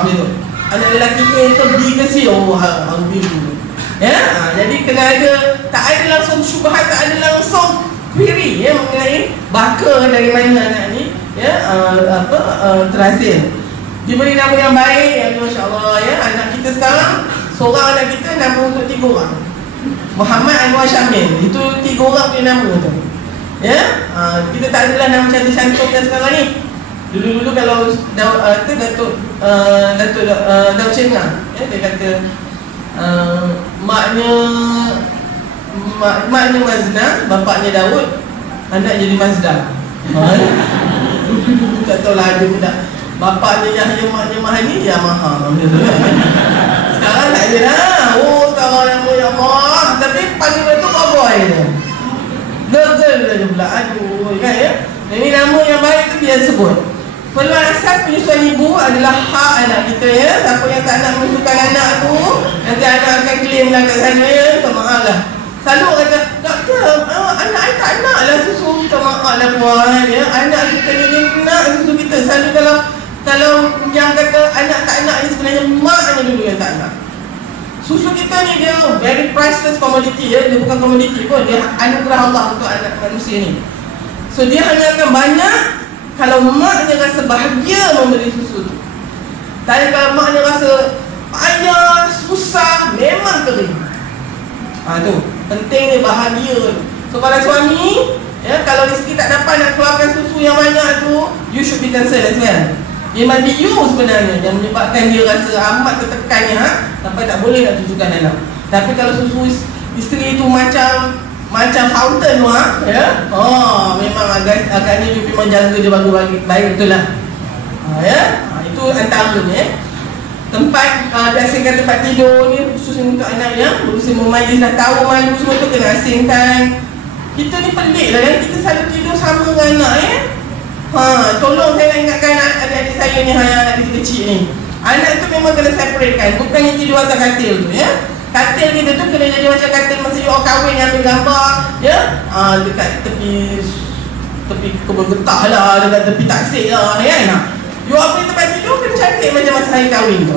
Begitu. Anak lelaki ke B ke C? B dulu. Ya, jadi kena ada, tak ada langsung syubhat, tak ada langsung query ya mengenai baka dari mana anak ni ya terhasil. Diberi nama yang baik ya, masya-Allah ya. Anak kita sekarang, seorang anak kita nama untuk 3 orang. Muhammad Anwar Syamil. Itu 3 orang punya nama tu. Ya, kita tak adalah nama cantik-cantik dah sekarang ni. Dulu-dulu kalau Datuk Cengah ya, dia kata maknya Mazna, bapaknya Daud, anak jadi Mazda. Tak tahu lah ada ke tak. Bapaknya Yahya, maknya Mahani, Yamaha. Sekarang tak ada dah. Sekarang nama Yamaha. Tapi panggil tu cowboy je. Girl je pula. Aduh kan ya. Ini nama yang baik tu dia sebut. Peluang asas penyusuan ibu adalah hak anak kita ya. Siapa yang tak nak menyusukan anak tu, nanti anak akan claim lah kat sana ya. Minta maaf lah. Selalu kata, doktor, anak I tak nak lah susu. Minta maaf lah puan ya. Anak kita ni nak susu kita. Selalu kalau yang kata anak tak nak ni sebenarnya maknya dulu yang tak nak. Susu kita ni dia very priceless commodity ya. Dia bukan commodity pun, dia anugerah Allah untuk anak manusia ni. So dia hanya akan banyak kalau maknya rasa bahagia memberi susu tu. Tapi kalau maknya rasa payah, susah, memang kering. Tu penting dia bahagia. So para suami ya, kalau isteri tak dapat nak keluarkan susu yang banyak tu, you should be concerned as well. Dia mandi you sebenarnya yang menyebabkan dia rasa amat tertekan sampai tak boleh nak susukan anak. Tapi kalau susu isteri tu macam fountain tu ya. Memang agaknya you memang jaga dia baik betul lah. Itu antaranya tempat diasingkan tempat tidur ni khusus untuk anak yang berusia memajlis, dah tahu malu semua tu kena asingkan. Kita ni pelik lah kan, kita selalu tidur sama dengan anak ya. Tolong saya nak ingatkan adik-adik saya ni, anak kecil-kecil ni. Anak tu memang kena separatekan, bukannya tidur atas katil tu ya. Katil kita tu kena jadi macam katil masa you kahwin yang ambil gambar ya. Dekat tepi kebun getah lah, dekat tepi taksir lah kan. You apa tempat tidur kena cantik macam masa hari kahwin tu.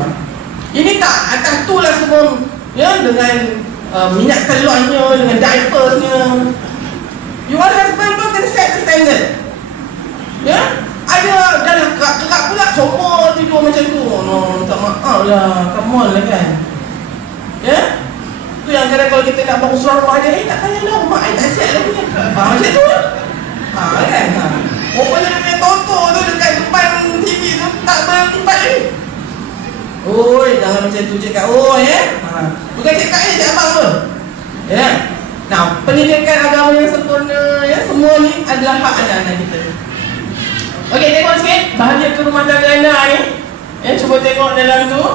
Ini tak, atas tu lah semua ya, dengan minyak telurnya, dengan diapersnya. You want husband pun kena set the standard ya. Ada dalam maaf lah, come on lah kan. Ya? Tu yang kadang kalau kita nak bangun surah rumah dia, tak payah lah, mak I tak siap lagi. Macam tu lah. Kan? Rupanya dia punya toto tu dekat depan TV tu tak berlipat lagi. Oi, jangan macam tu cakap. Oh ya. Bukan cakap ni, cakap abang tu. Ya. Nah, pendidikan agama yang sempurna ya, semua ni adalah hak anak-anak kita. Okey, tengok sikit bahagia ke rumah tangga anda ni. Ya, cuba tengok dalam tu.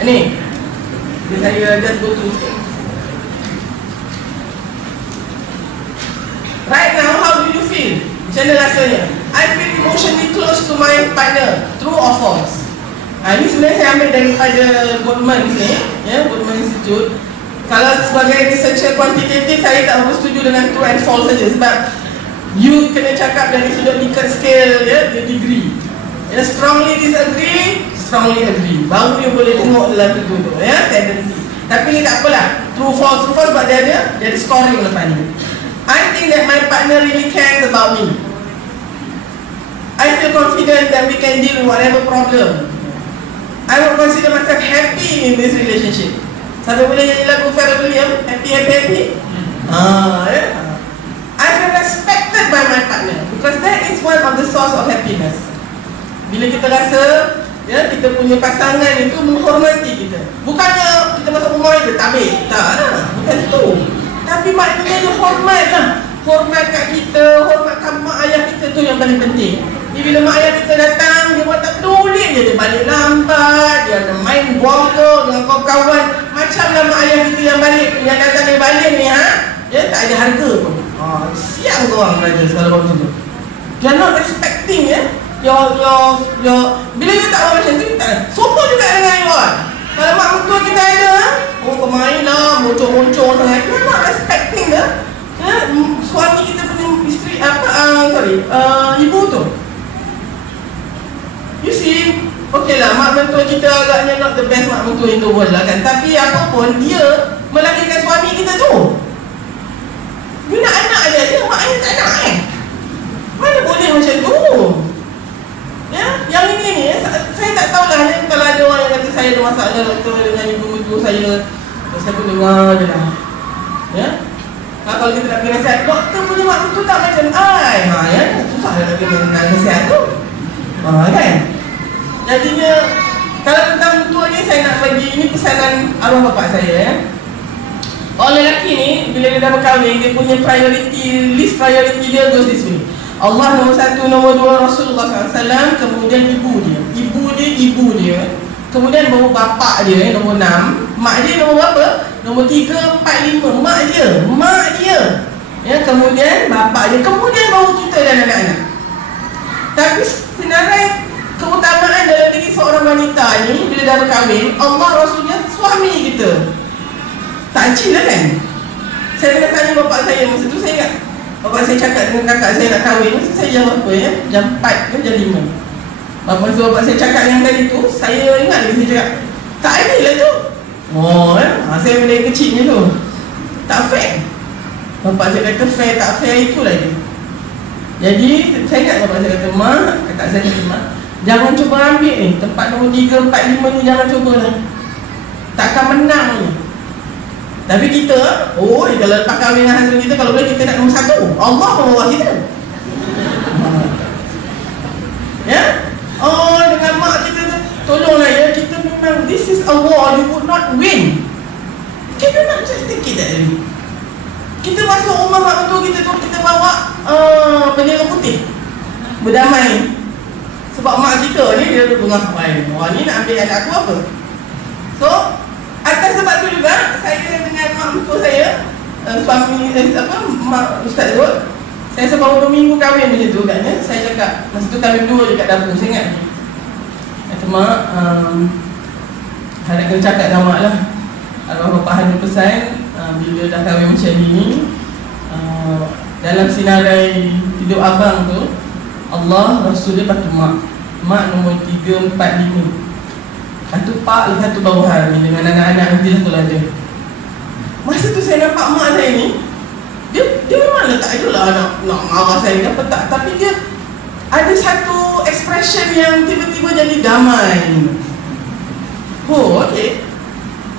Ni. Saya just go through sikit. Right now, how do you feel? Macam mana rasanya? I feel emotionally close to my partner. True or false? Ini sebenarnya saya ambil daripada Goldman ni, ya, Goldman Institute. Kalau sebagai researcher kuantitatif, saya tak setuju dengan true and false saja. Sebab you kena cakap dari sudut Likert scale, ya, degree. Ya, strongly disagree, strongly agree. Baru you boleh tengok dalam itu tu, ya, tendency. Tapi ni tak apalah. True false sebab dia ada scoring lepas ni. I think that my partner really cares about me. I feel confident that we can deal with whatever problem. I would consider myself happy in this relationship. Sampai boleh nyanyi lagu Pharrell Williams, happy, happy, happy. I feel respected by my partner because that is one of the source of happiness. Bila kita rasa ya, kita punya pasangan itu menghormati kita. Bukannya kita masuk rumah kita tabik, tak, bukan itu. Tapi maknanya dia hormat lah. Hormat kat kita, hormatkan mak ayah kita tu yang paling penting. Bila mak ayah kita datang, dia buat tak peduli je. Dia balik lambat, dia ada main bola dengan kawan-kawan. Macamlah mak ayah kita yang balik, yang datang dari balik ni, dia tak ada harga pun. Siang korang belajar kalau macam tu. They are not respecting, ya. Bila dia tak buat macam tu, tak ada. Sopo juga dengan you. Kalau mak mentua kita ada, kau main lah, muncul-muncul sangat. You are not respecting dah. Ya, suami kita punya isteri, ibu tu. You see, okay lah, mak mentua kita agaknya not the best mak mentua in the world lah kan. Tapi apa pun, dia melahirkan suami kita tu. Dia nak anak dia mak ayah tak nak Mana boleh macam tu? Ya, yang ini ni, saya tak tahulah ya, kalau ada orang yang kata saya ada masalah doktor dengan ibu-ibu saya pun dengar je lah. Ya, kalau kita nak pergi nasihat, doktor punya mak mentua tak macam ya, susah nak pergi nasihat tu. Kan? Jadinya kalau tentang mentua ni saya nak bagi, ini pesanan arwah bapak saya ya. Orang lelaki ni bila dia dah berkahwin, dia punya list priority dia goes this way. Allah nombor 1, nombor 2 Rasulullah SAW, kemudian ibu dia, kemudian baru bapak dia nombor 6, mak dia nombor berapa? Nombor 3, 4, 5, mak dia. Ya, kemudian bapak dia, kemudian baru kita dan anak-anak. Tapi senarai keutamaan dalam diri seorang wanita ni bila dah berkahwin, Allah Rasulnya suami kita. Tak acil lah kan? Saya kena tanya bapak saya masa tu, saya ingat bapak saya cakap dengan kakak saya nak kahwin. Masa saya jam apa ya? Jam 4 ke jam 5. Bapak saya cakap yang tadi tu, saya ingat lagi saya cakap tak adil lah tu. Saya benda kecilnya tu tak fair. Bapak saya kata fair tak fair itulah dia. Jadi saya ingat bapak saya kata, mak, kakak saya kata, mak, jangan cuba ambil ni tempat nombor 3, 4, 5 ni, jangan cuba lah. Takkan menang ni. Tapi kita, kalau lepas kahwin dengan husband kita, kalau boleh kita nak nombor 1. Allah membawa kita. Ya? Dengan mak kita tu, tolonglah ya, kita memang, this is a war, you would not win. Kita nak just take it that way. Kita masuk rumah mak mentua kita tu, kita bawa bendera putih, berdamai. Sebab mak kita ni, dia dengar, wah ni nak ambil anak aku apa? So, atas sebab tu juga, saya dengan mak mentua saya, suami mak Ustaz Rod, saya sebaru 2 minggu kahwin macam tu katnya. Saya cakap, masa tu kami dua je kat dapur, saya ingat. Kata mak, saya nak kena cakap dengan mak lah. Arwah bapak ada pesan, bila dah kahwin macam ni, dalam sinarai hidup abang tu, Allah, Rasul dia patu mak. Mak nombor 3, 4, 5. Lepas tu pak, lepas tu baru hari dengan anak-anak nanti lah tu ada. Masa tu saya nampak mak saya ni, dia memang tak ada lah nak marah saya ke apa tak. Tapi dia ada satu expression yang tiba-tiba jadi damai. Oh, okay.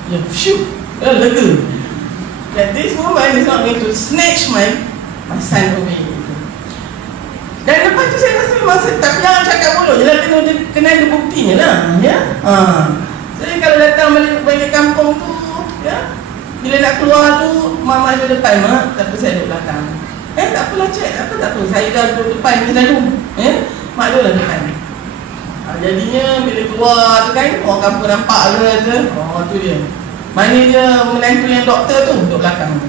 Ya, phew, lega. That this woman is not going to snatch my son away. Dan lepas tu saya rasa memang setap. Jangan cakap mulut je lah, kena ada buktinya lah, ya. Jadi kalau datang balik kampung tu, ya, bila nak keluar tu, mama ada depan, mak, tak apa saya duduk belakang. Tak apalah cik, tak apa, saya dah duduk depan ni selalu, mak duduk depan. Jadinya bila keluar tu kan, orang kampung nampak ke, tu dia. Mana dia menantu yang doktor tu, duduk belakang.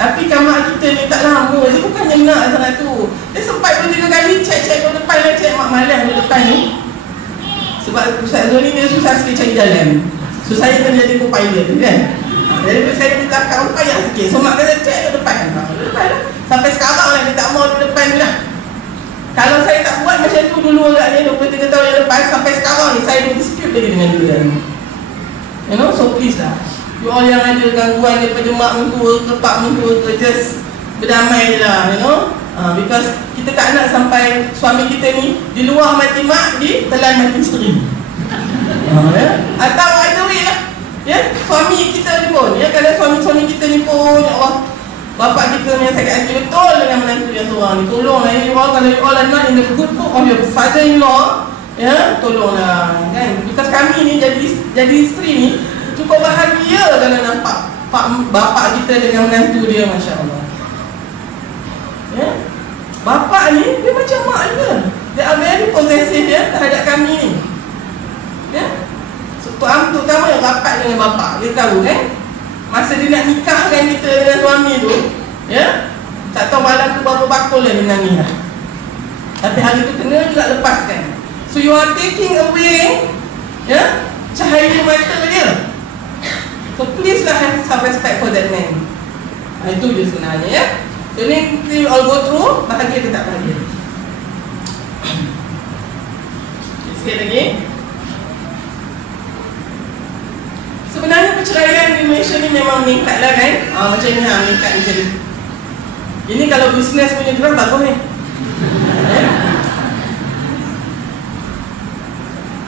Tapi kan mak kita ni tak lama, dia bukannya nak sangat tu. Dia sempat 2-3 kali cek duduk depan lah, cek mak malas duduk depan ni. Sebab Ustaz Zul ni dia susah sikit cari jalan. So saya kena jadi co-pilot kan. Jadi saya minta kat payah sikit. So mak kata cek duduk depan. Duduk depan lah. Sampai sekarang lah dia tak mau duduk depan ni lah. Kalau saya tak buat macam tu dulu agaknya 23 tahun yang lepas, sampai sekarang ni saya ada dispute lagi dengan dia. You know, so please lah. You all yang ada gangguan daripada mak mentua ke pak mentua ke, just berdamai je lah, you know. Because kita tak nak sampai suami kita ni di luar mati mak, di telan mati isteri. Atau either way lah, ya, suami kita ni pun, ya, kalau suami kita ni pun, ya Allah, bapak kita yang sakit hati betul dengan menantu yang seorang ni, tolonglah you all, kalau you all are not in the good book of your father-in-law, ya, tolonglah kan. Because kami ni jadi isteri ni cukup bahagia kalau nampak bapak kita dengan menantu dia, Masya Allah. Ya, bapak ni dia macam mak juga. Dia are very possessive ya terhadap kami ni. Ya, terutama yang rapat dengan bapak. Dia tahu kan, masa dia nak nikahkan kita dengan suami tu, ya, tak tahu malam tu berapa bakul lah dia menangis lah. Tapi hari tu kena juga lepaskan. So you are taking away, ya, cahaya mata dia. So please lah have some respect for that man. Itu je sebenarnya, ya. So ni kita all go through, bahagia ke tak bahagia. Sikit lagi. Sebenarnya perceraian di Malaysia ni memang meningkat lah kan. Macam ni meningkat macam ni. Ini kalau bisnes punya gerak bagus ni.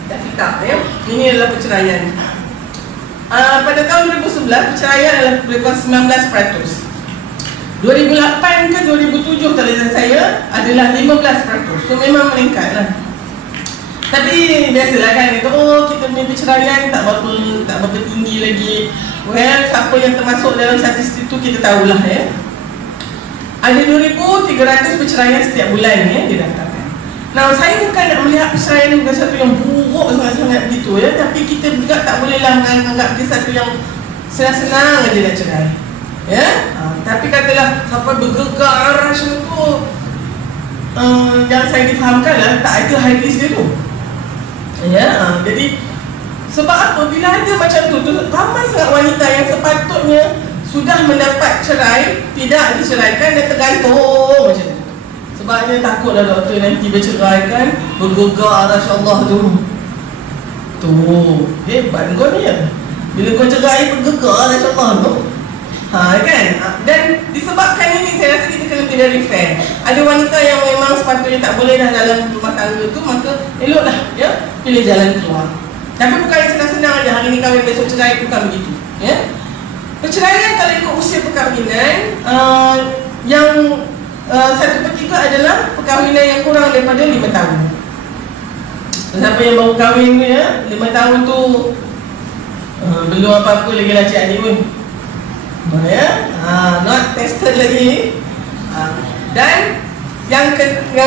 Tak kita, ya. Ini adalah perceraian. Pada tahun 2011 perceraian adalah lebih kurang 19%. 2008 ke 2007 terlihat saya adalah 15%. So memang meningkat lah. Tapi biasalah kan, kita punya perceraian tak berapa tinggi lagi. Well, siapa yang termasuk dalam statistik tu kita tahulah ya. Ada 2,300 perceraian setiap bulan ya didaftarkan. Nah, saya bukan nak melihat perceraian bukan satu yang buruk sangat-sangat begitu ya, tapi kita juga tak bolehlah menganggap dia satu yang senang-senang aja nak cerai. Ya? Tapi katalah sampai bergegar arash tu, yang saya difahamkan lah tak ada hadis dia tu. Ya, jadi sebab apa? Bila ada macam tu ramai sangat wanita yang sepatutnya sudah mendapat cerai tidak diceraikan dan tergantung macam tu. Sebabnya takutlah doktor nanti berceraikan bergegar arash Allah tu. Hebat kau ni ya. Bila kau cerai bergegar arash Allah tu. Kan? Dan disebabkan ini saya rasa kita kena very fair. Ada wanita yang memang sepatutnya tak boleh dah dalam rumah tangga tu, maka eloklah ya pilih jalan keluar. Tapi bukan senang-senang aja hari ni kahwin besok cerai, bukan begitu ya. Perceraian kalau ikut usia perkahwinan, yang 1/3 adalah perkahwinan yang kurang daripada 5 tahun. Siapa yang baru kahwin tu ya, 5 tahun tu belum apa-apa lagi lah cik adik pun. Ya, not tested lagi. Dan yang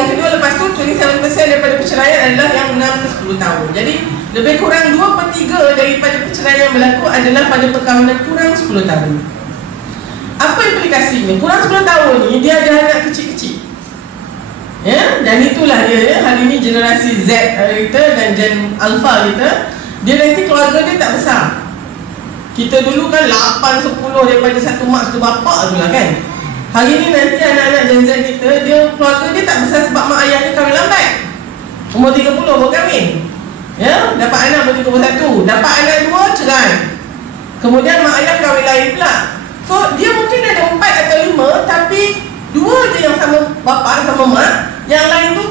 kedua lepas tu 27% daripada perceraian adalah yang 6 ke 10 tahun. Jadi lebih kurang 2/3 daripada perceraian yang berlaku adalah pada perkahwinan kurang 10 tahun. Apa implikasinya? Kurang 10 tahun ni dia ada anak kecil-kecil. Ya, dan itulah dia ya, hari ni generasi Z kita dan Gen Alpha kita, dia nanti keluarga dia tak besar. Kita dulu kan 8-10 daripada satu mak satu bapak tu lah kan. Hari ni nanti anak-anak Gen Z kita, dia keluarga dia tak besar sebab mak ayah dia kahwin lambat. Umur 30 baru kahwin. Ya, dapat anak umur 31, dapat anak 2 cerai. Kemudian mak ayah kahwin lain pula. So dia mungkin ada 4 atau 5, tapi 2 je yang sama bapak sama mak, yang lain tu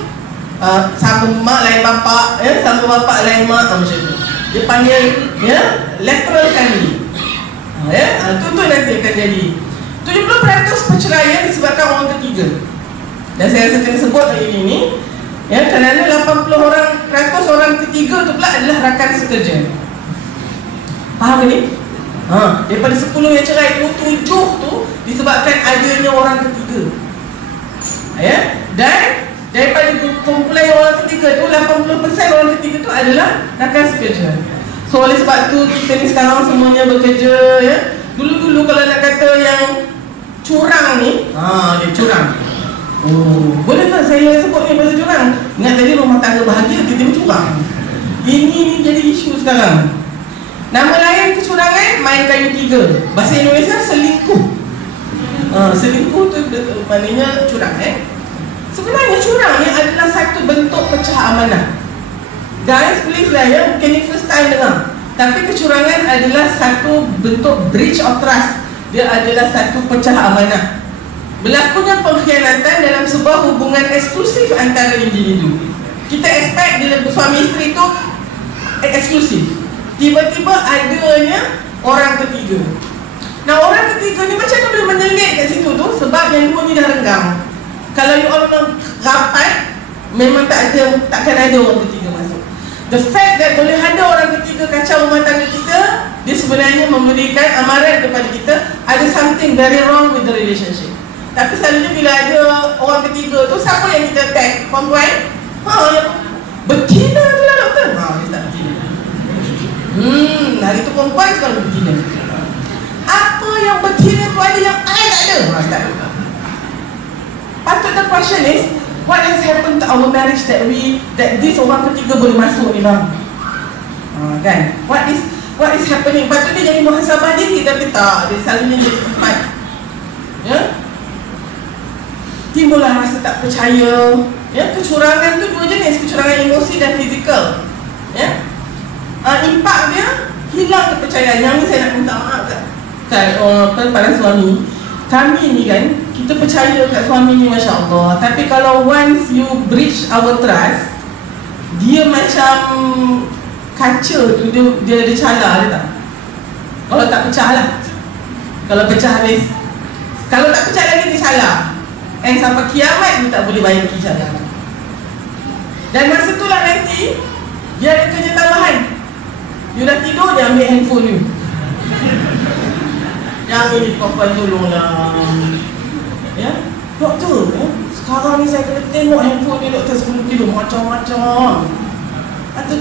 sama mak lain bapak, sama bapak lain mak, macam tu. Dia panggil lateral family. Itu nanti akan jadi 70% perceraian disebabkan orang ketiga. Dan saya rasa kena sebut lagi ini, kerana 80% orang ketiga tu pula adalah rakan sekerja. Faham ni? Daripada 10 yang cerai tu, 7 tu disebabkan adanya orang ketiga. Dan daripada kumpulan orang ketiga tu, 80% orang ketiga tu adalah rakan sekerja. So oleh sebab tu kita ni sekarang semuanya bekerja, Dulu-dulu kalau nak kata yang curang ni, dia curang. Boleh tak saya sebut ni pasal curang? Ingat tadi rumah tangga bahagia, tiba-tiba curang. Ini jadi isu sekarang. Nama lain kecurangan, main kayu tiga. Bahasa Indonesia selingkuh. Selingkuh tu maknanya curang. Sebenarnya curang ni adalah satu bentuk pecah amanah. Guys, please lah mungkin ni first time dengar. Tapi kecurangan adalah satu bentuk breach of trust. Dia adalah satu pecah amanah. Berlakunya pengkhianatan dalam sebuah hubungan eksklusif antara individu. Kita expect bila suami isteri tu eksklusif. Tiba-tiba adanya orang ketiga. Nah, orang ketiga ni macam mana boleh menyelit kat situ tu? Sebab yang dua ni dah renggang. Kalau you all rapat, memang takkan ada orang ketiga masuk. The fact that boleh ada orang ketiga kacau rumah tangga kita, dia sebenarnya memberikan amaran kepada kita ada something very wrong with the relationship. Tapi selalunya bila ada orang ketiga tu, siapa yang kita tag? Perempuan? Yang betina tu lah doktor. Dia tak betina. Hari tu perempuan, sekarang betina. Apa yang betina tu ada yang I tak ada? Tak ada. Patut the question is, what has happened to our marriage that this orang ketiga boleh masuk ni bang? Kan? What is happening? Patutnya jadi muhasabah diri, tapi tak. Dia selalunya jadi tempat. Timbullah rasa tak percaya. Kecurangan tu dua jenis, kecurangan emosi dan fizikal. Impak dia hilang kepercayaan. Yang ni saya nak minta maaf pada suami. Kami ni kan, kita percaya kat suami ni, Masya Allah. Tapi kalau once you breach our trust, dia macam kaca tu, dia ada cala dia tak? Kalau tak pecah lah. Kalau pecah habis. Kalau tak pecah lagi dia salah. Sampai kiamat dia tak boleh bayar cala. Dan masa tu lah nanti dia ada kerja tambahan. You dah tidur, dia ambil handphone you. Yang ini perempuan tolonglah. Doktor, sekarang ni saya kena tengok handphone ni doktor sebelum tidur macam-macam. Atau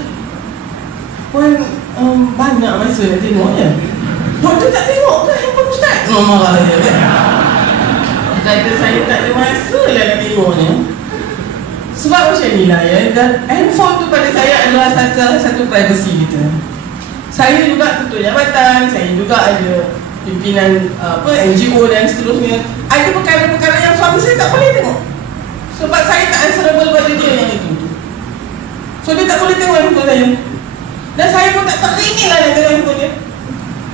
puan banyak masa nak tengok Doktor tak tengok ke handphone ustaz? Marah dia kata saya tak ada masa lah nak tengoknya. Sebab macam ni lah dan handphone tu pada saya adalah satu privacy kita. Saya juga tutup jabatan, saya juga ada pimpinan NGO dan seterusnya. Ada perkara-perkara yang suami saya tak boleh tengok sebab saya tak answerable pada dia yang itu. So dia tak boleh tengok handphone saya. Dan saya pun tak teringin lah nak tengok handphone dia,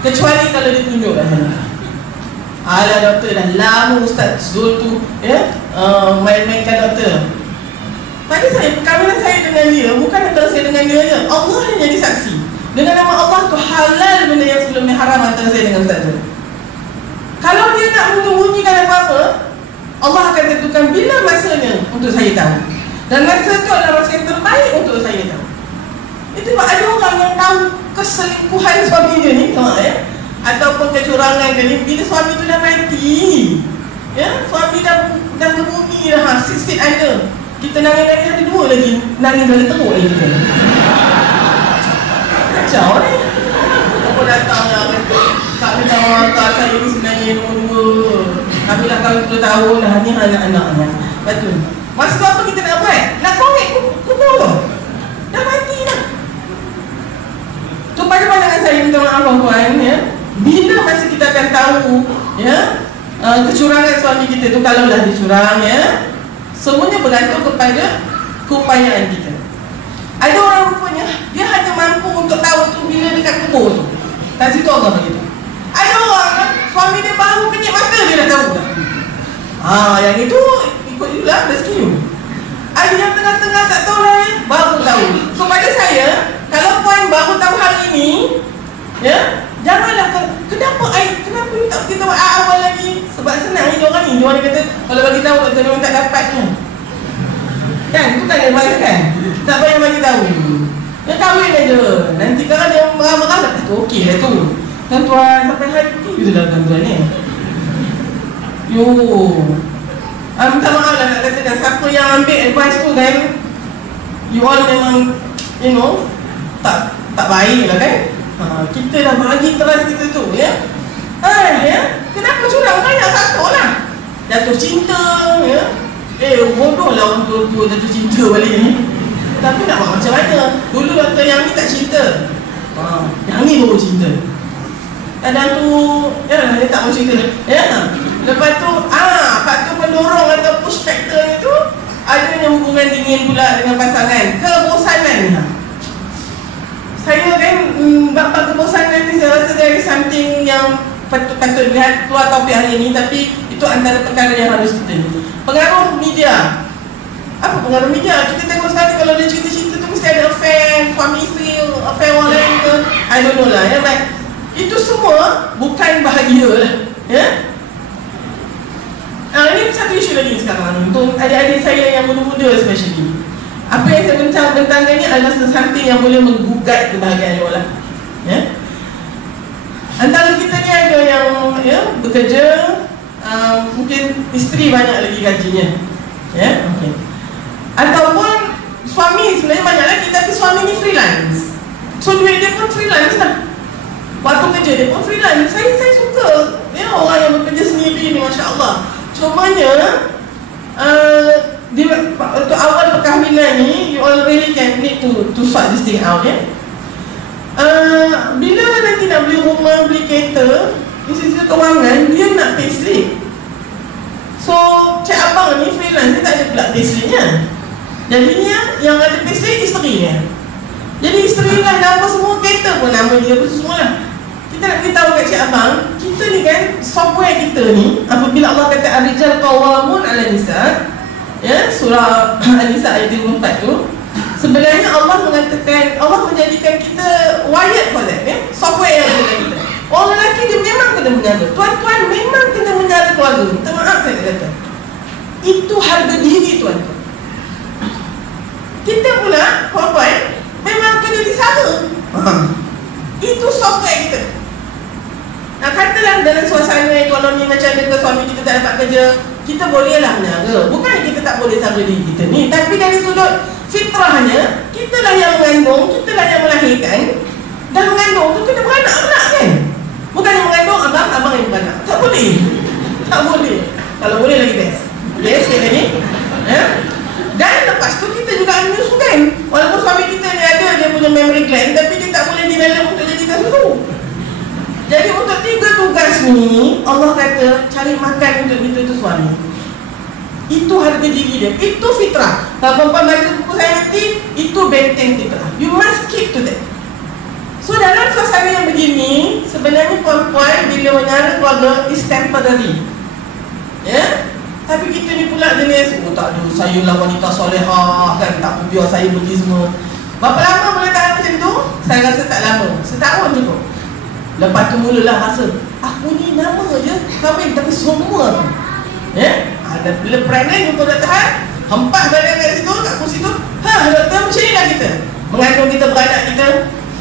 kecuali kalau dia tunjuk kat saya. Alah doktor, dah lama Ustaz Zul tu main-mainkan doktor. Tadi perkahwinan saya dengan dia bukan antara saya dengan dia je, Allah yang jadi saksi. Dengan nama Allah tu halal benda yang sebelumnya haram antara saya dengan Ustaz Zul. Kalau dia nak menyembunyikan apa-apa, Allah akan tentukan bila masanya untuk saya tahu. Dan masa tu adalah masa yang terbaik untuk saya tahu. Itu sebab ada orang yang tahu keselingkuhan suami dia ni, ataupun kecurangan dia ni, bila suami tu dah mati, suami dah ke bumi dah, 6 feet under. Kita nangis-nangis ada dua lagi, nangis dah teruk lagi kita. Kacau ni. Apa datang lah kata, Kak minta maaf Kak, saya ni sebenarnya nombor 2. Kami dah kahwin 10 tahun dah, ni anak-anaknya. Betul. Masa tu apa kita nak buat? Nak korek kubur tu. Dah mati dah. Tu pada pandangan saya, minta maaf puan, bila masa kita akan tahu kecurangan suami kita tu, kalau dah dicurang, semuanya bergantung kepada keupayaan kita. Ada orang rupanya dia hanya mampu untuk tahu tu bila dekat kubur tu. Tak situ Allah begitu. Ada orang suami dia baru penyik mata dia dah tahu dah. Yang itu ikut julah rezeki you. Ada ada yang tengah-tengah tak tahu lah ya, baru tahu. So pada saya, kalau puan baru tahu hari ini, ya, janganlah kenapa ni tak kita tahu awal lagi. Sebab senang ni orang ni kata kalau bagi tahu kata memang tak dapat ni. Kan, tu tak ada bayar kan? Tak payah bagi tahu. Dia kahwin aja. Nanti kalau dia marah-marah dah tu okey lah tu. Tuan-tuan sampai hari ni je lah tuan-tuan ni. Yo. Minta maaf lah nak katakan siapa yang ambil advice tu kan, you all memang tak baik lah kan. Kita dah bagi trust kita tu ya. Ya, kenapa curang banyak satu lah. Jatuh cinta ya. Bodoh lah orang tua-tua jatuh cinta balik ni. Tapi nak buat macam mana? Dulu waktu yang ni tak cinta, yang ni baru cinta. Kadang tu dia tak mau cerita ya. Lepas tu faktor pendorong atau push factor ni tu adanya hubungan dingin pula dengan pasangan. Kebosanan. Saya kan bab kebosanan ni saya rasa dari something yang patut lihat keluar topik hari ni. Tapi itu antara perkara yang harus kita ni. Pengaruh media. Apa pengaruh media? Kita tengok sekali kalau dia cerita-cerita tu mesti ada affair, suami isteri, affair orang lain ke, I don't know lah ya. But itu semua bukan bahagia lah ya. Ini satu isu lagi sekarang untuk adik-adik saya yang muda-muda especially. Apa yang saya bincang-bincangkan ni adalah something yang boleh menggugat kebahagiaan orang lah ya. Antara kita ni ada yang bekerja, mungkin isteri banyak lagi gajinya ya, okay. Ataupun suami sebenarnya banyak lagi tapi suami ni freelance. So duit dia pun freelance lah. Waktu kerja dia pun freelance. Saya suka ya orang yang bekerja sendiri ni, Masya Allah. Cumanya untuk awal perkahwinan ni, you all really can need to sort this thing out ya. Bila nanti nak beli rumah, beli kereta, di sisi kewangan dia nak payslip. So cik abang ni freelance, dia tak ada pula payslipnya. Jadinya yang ada payslip isterinya. Jadi isteri lah nama semua, kereta pun nama dia pun semua lah. Kita nak beritahu kat cik abang, kita ni kan software kita ni, apabila Allah kata ar-rijal qawwamun 'ala nisa ya, surah An-Nisa ayat 24 tu, sebenarnya Allah mengatakan, Allah menjadikan kita wired for that ya, software yang ada kita. Orang lelaki dia memang kena menjaga, tuan-tuan memang kena menjaga keluarga. Minta maaf saya kata, itu harga diri tuan-tuan. Kita pula perempuan memang kena disaga. Itu software kita. Nah, katalah dalam suasana ekonomi macam ni, suami kita tak dapat kerja, kita bolehlah menjaga. Bukan kita tak boleh saga diri kita ni, tapi dari sudut fitrahnya, kita lah yang mengandung, kita lah yang melahirkan. Dan mengandung tu kena beranak pula kan. Bukan yang mengandung abang yang beranak. Tak boleh. Tak boleh. Kalau boleh lagi best. Yes, sekali lagi ya? Dan lepas tu kita juga menyusukan. Walaupun suami kita ni ada dia punya memory gland, tapi dia tak boleh develop untuk jadikan susu. Jadi untuk 3 tugas ni, Allah kata cari makan untuk kita tu suami. Itu harga diri dia. Itu fitrah. Kalau perempuan baca buku saya nanti, itu benteng fitrah. You must keep to that. So dalam suasana yang begini, sebenarnya perempuan bila menyara keluarga is temporary ya. Tapi kita ni pula jenis, tak ada, saya lah wanita solehah kan, tak apa biar saya pergi semua. Berapa lama boleh tahan macam tu? Saya rasa tak lama, setahun cukup. Lepas tu mulalah rasa, aku ni nama je kahwin tapi semua ya. Ada bila pregnant untuk dah tahan, hempas badan kat situ, kat kursi tu, doktor macam ni lah kita mengandung kita, beranak kita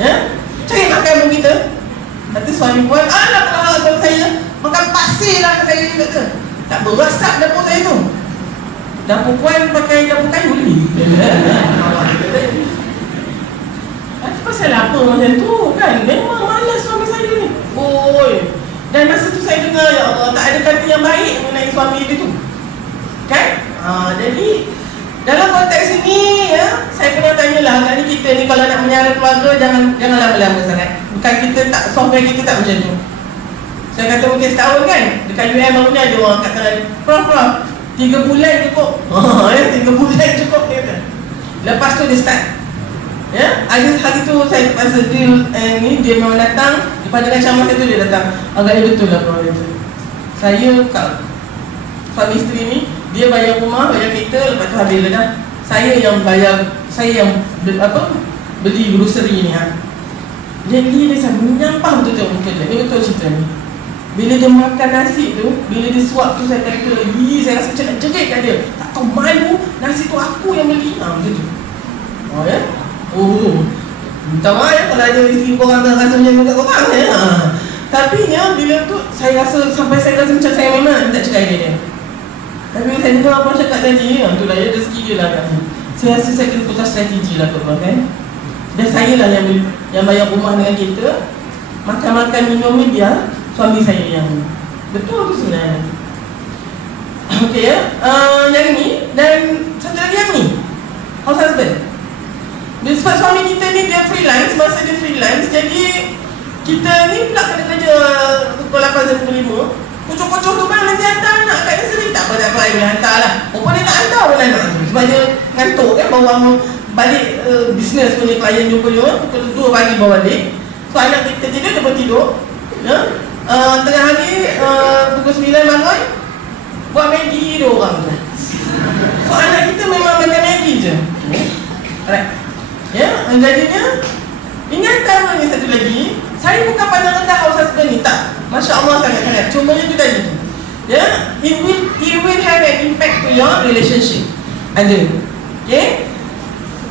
ya. Cari makan pun kita. Nanti suami puan, alah kalau suami saya makan pasir lah saya ni kata. Tak berasap dapur saya tu. Dapur puan pakai dapur kayu ni. Itu pasal apa macam tu kan? Memang malas suami saya ni. Oi. Dan masa tu saya dengar, ya Allah, tak ada kata yang baik mengenai suami dia tu. Kan? Jadi dalam konteks ini ya, saya kena tanyalah agak ni kita ni kalau nak menyara keluarga jangan lama-lama sangat. Bukan kita tak, software kita tak macam tu. Saya kata mungkin setahun kan, dekat UM barunya ada orang kata, Prof, 3 bulan cukup. 3 bulan cukup dia kata. Lepas tu dia start ya, ada hari tu saya masa deal ni, dia memang datang. Lepas dengan camat saya tu dia datang. Agaknya betul lah Prof itu. Saya kat suami isteri ni, dia bayar rumah, bayar kereta, lepas tu habis dah. saya yang bayar, saya yang beli grocery ni Jadi dia menyampah betul-betul muka dia. Dia betul cerita ni. Bila dia makan nasi tu, bila dia suap tu, saya kata, saya rasa macam nak jerit kat dia. Tak tahu malu, nasi tu aku yang beli. Macam tu. Ya? Minta maaf ya kalau ada isteri korang tak rasa macam kat korang ya. Tapi ya, bila tu saya rasa, sampai saya rasa macam saya memang tak cakap dia. Tapi saya dengar apa cakap tadi, itulah ya, rezeki dia lah kan. Saya rasa saya kena putar strategi lah korang kan. Dan saya lah yang bayar rumah dengan kita. Makan-makan minum ni dia, suami saya yang betul tu sebenarnya. Okey ya, yang ni. Dan satu lagi yang ni, house husband. Sebab suami kita ni dia freelance, masa dia freelance, jadi kita ni pula kena kerja pukul 8.45. Kocok-kocok tu bang nanti hantar anak kat nursery. Tak apa, I boleh hantar lah. Rupanya dia tak hantar pun anak tu, sebab dia ngantuk kan, bawa balik bisnes punya klien jumpa dia pukul 2 pagi bawa balik. So anak kita tidur, dia bertidur ya? Tengah hari pukul 9 bangun, buat Maggi dia orang tu. So anak kita memang makan Maggi je. Alright. Ya, jadinya ingatan ni satu lagi. Saya bukan pandang rendah house husband ni, tak. Masya Allah sangat-sangat. Cumanya tu tadi tu. Ya, it will have an impact to your relationship. Ada. Okay.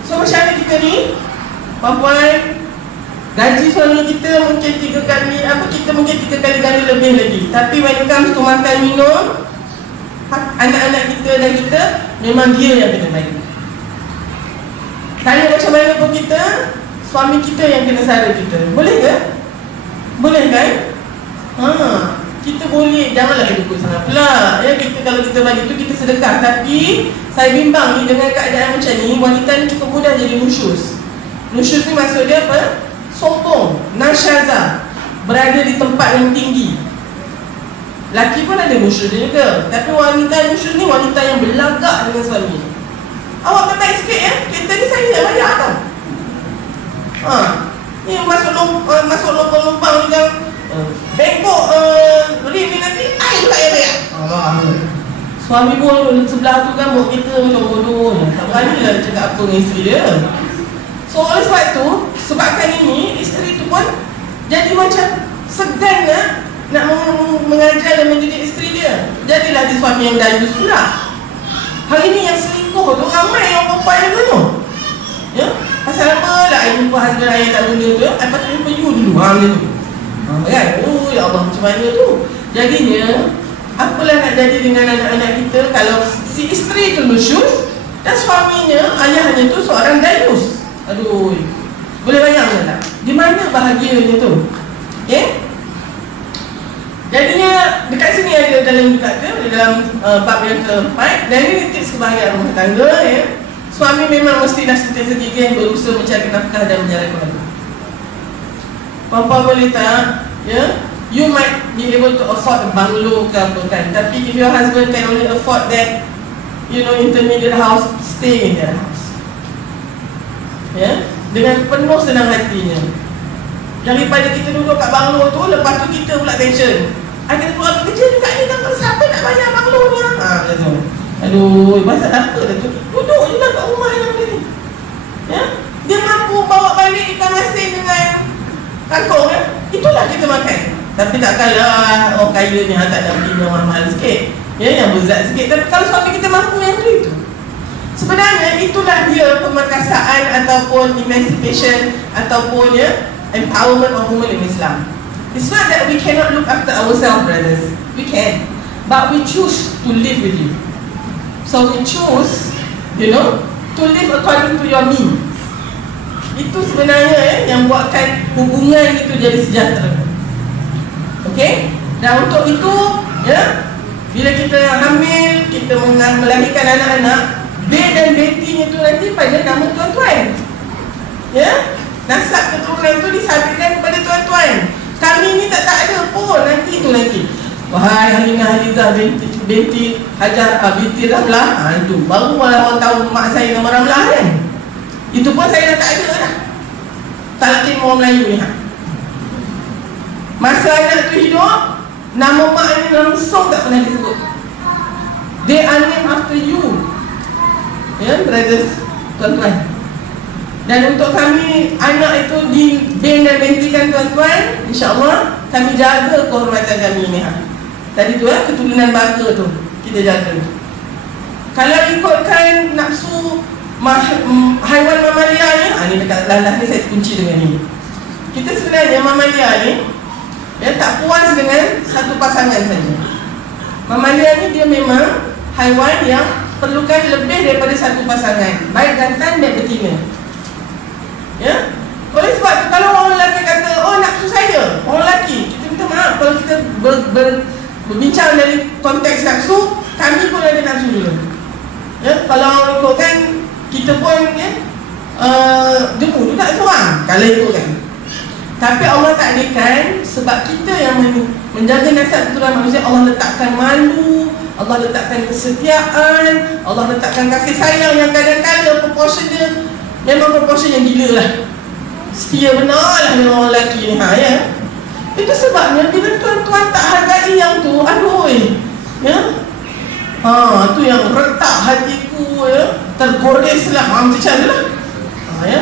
So macam mana kita ni, perempuan, gaji suami kita mungkin 3 kali, kita mungkin 3 kali ganda lebih lagi. Tapi when it comes to makan minum, anak-anak kita dan kita, memang dia yang kena baik. Tanya macam mana pun kita, suami kita yang kena sara kita. Boleh ke? Boleh kan? Kita boleh, janganlah kita ikut sangat pula ya, kita kalau kita bagi tu kita sedekah. Tapi saya bimbang ni dengan keadaan macam ni, wanita ni cukup mudah jadi nusyus. Nusyus ni maksud dia apa? Sombong, nasyaza, berada di tempat yang tinggi. Laki pun ada nusyus dia juga. Tapi wanita nusyus ni wanita yang berlagak dengan suami. Awak pakai sikit ya, kereta ni saya nak bayar tau. Ni masuk lubang-lubang ni kan, bengkok rim ni nanti, air pula yang bayar. Suami pun sebelah tu kan bawa kereta macam bodoh, tak berani lah cakap apa dengan isteri dia. So oleh sebab tu, sebabkan ini, isteri tu pun jadi macam segan nak mengajar dan mendidik isteri dia. Jadilah dia suami yang dayus pula. Hari ni yang selingkuh tu ramai yang perempuan yang dulu. Ya? Pasal apa lah I jumpa husband I yang tak guna tu, I patut jumpa you dulu. Macam tu. Kan? Oh ya Allah, macam mana tu? Jadinya, apalah nak jadi dengan anak-anak kita kalau si isteri tu nusyus dan suaminya, ayahnya tu seorang dayus. Aduh, boleh bayangkan tak? Di mana bahagianya tu? Okay? Jadinya dekat sini ada dalam juga ke, dalam bab yang keempat. Dan ini tips kebahagiaan rumah tangga ya. Suami memang mestilah sentiasa gigih berusaha mencari nafkah dan menjalankan keluarga. Perempuan boleh tak ya, you might be able to afford a bungalow ke apa kan, tapi if your husband can only afford that, you know, intermediate house, stay in that house ya, dengan penuh senang hatinya. Daripada kita duduk kat banglo tu, lepas tu kita pula tension. Ada keluar kerja juga ni kan, siapa nak bayar banglo ni? Macam tu. Aduh, pasal apa dah tu? Duduk je lah kat rumah yang ni. Ya? Dia mampu bawa balik ikan masin dengan kangkung kan? Itulah kita makan. Tapi takkanlah orang kaya ni tak nak beli yang mahal sikit. Ya, yang berzat sikit. Tapi kalau suami kita mampu yang tu itu. Sebenarnya itulah dia pemerkasaan ataupun emancipation ataupun ya, empowerment of women in Islam. It's not that we cannot look after ourselves, brothers. We can, but we choose to live with you. So we choose, you know, to live according to your means. Itu sebenarnya yang buatkan hubungan itu jadi sejahtera. Okay? Dan untuk itu, ya, bila kita hamil, kita melahirkan anak-anak, dia dan betinya itu nanti pada nama tuan-tuan. Ya? Nasab keturunan itu disabitkan kepada tuan-tuan. Kami ni tak ada pun nanti tu nanti. Wahai Halimah Halizah binti Hajar binti Ramlah, itu baru malah orang tahu mak saya nama Ramlah kan. Itu pun saya dah tak ada dah. Talqin orang Melayu ni. Masa anak tu hidup, nama mak ni langsung tak pernah disebut. They are named after you. Ya? ya, brothers, tuan-tuan. Dan untuk kami, anak itu dibina-bintikan tuan-tuan, insya-Allah kami jaga kehormatan kami ni. Tadi tu keturunan bangga tu kita jaga. Kalau ikutkan nafsu haiwan mamalia ni, ni dekat lalah ni saya kunci dengan ni. Kita sebenarnya mamalia ni tak puas dengan satu pasangan saja. Mamalia ni dia memang haiwan yang perlukan lebih daripada satu pasangan, baik jantan dan betina. Ya. Oleh sebab tu kalau orang lelaki kata, oh nafsu saya, orang lelaki, kita minta maaf kalau kita berbincang dari konteks nafsu, kami pun ada nafsu dulu. Ya, kalau ikutkan kita pun jemu juga seorang kalau ikutkan. Tapi Allah takdirkan sebab kita yang menjaga nasab keturunan manusia, Allah letakkan malu, Allah letakkan kesetiaan, Allah letakkan kasih sayang yang kadang-kadang proportion dia memang proportion yang gila lah. Setia benar lah dengan orang lelaki ni, ya. Itu sebabnya bila tuan-tuan tak hargai yang tu, aduh ya. Tu yang retak hatiku, ya. Tergores lah, macam mana lah. Ya.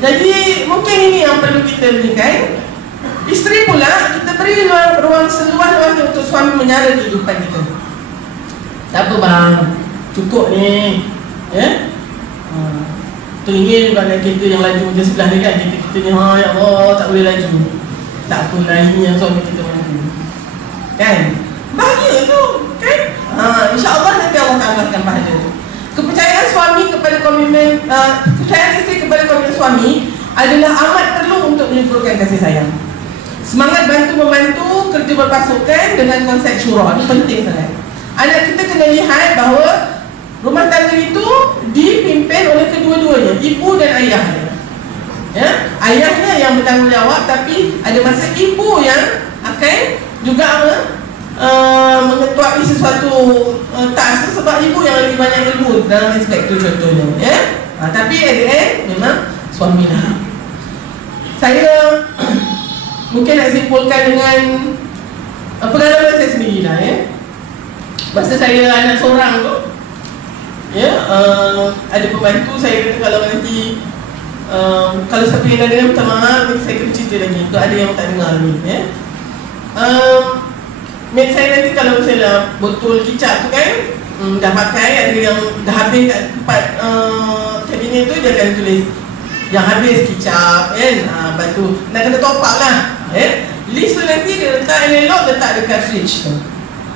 Jadi mungkin ini yang perlu kita berikan. Isteri pula kita beri ruang seluas-luasnya untuk suami menyara kehidupan kita. Tak apa bang, cukup ni, ya. Teringin juga dengan kereta yang laju macam sebelah ni kan. Kita ni, ya Allah, tak boleh laju. Tak apalah, ini yang suami kita mampu. Kan? Bahagia tu, kan? InsyaAllah nanti Allah akan anggarkan bahagia tu. Kepercayaan suami kepada komitmen, kepercayaan isteri kepada komitmen suami adalah amat perlu untuk menyempurnakan kasih sayang. Semangat bantu-membantu, kerja berpasukan dengan konsep syura. Ini penting sangat. Anak kita kena lihat bahawa rumah tangga itu dipimpin oleh kedua-duanya, ibu dan ayahnya. Ya? Ayahnya yang bertanggungjawab, tapi ada masa ibu yang akan juga mengetuai sesuatu task, sebab ibu yang lebih banyak ilmu dalam aspek itu contohnya. Ya? Tapi at the end memang suami lah. Saya mungkin nak simpulkan dengan pengalaman saya sendiri lah. Ya? Masa saya anak seorang tu, ya, ada pembantu saya kata kalau nanti kalau siapa yang dah dengar minta maaf, saya kena cerita lagi kalau ada yang tak dengar ni, ya. Mate saya nanti kalau misalnya botol kicap tu kan dah pakai, ada yang dah habis kat tempat kabinet tu, dia akan tulis yang habis kicap kan, lepas tu nak kena top up lah, ya. List tu nanti dia letak elok, letak dekat fridge tu.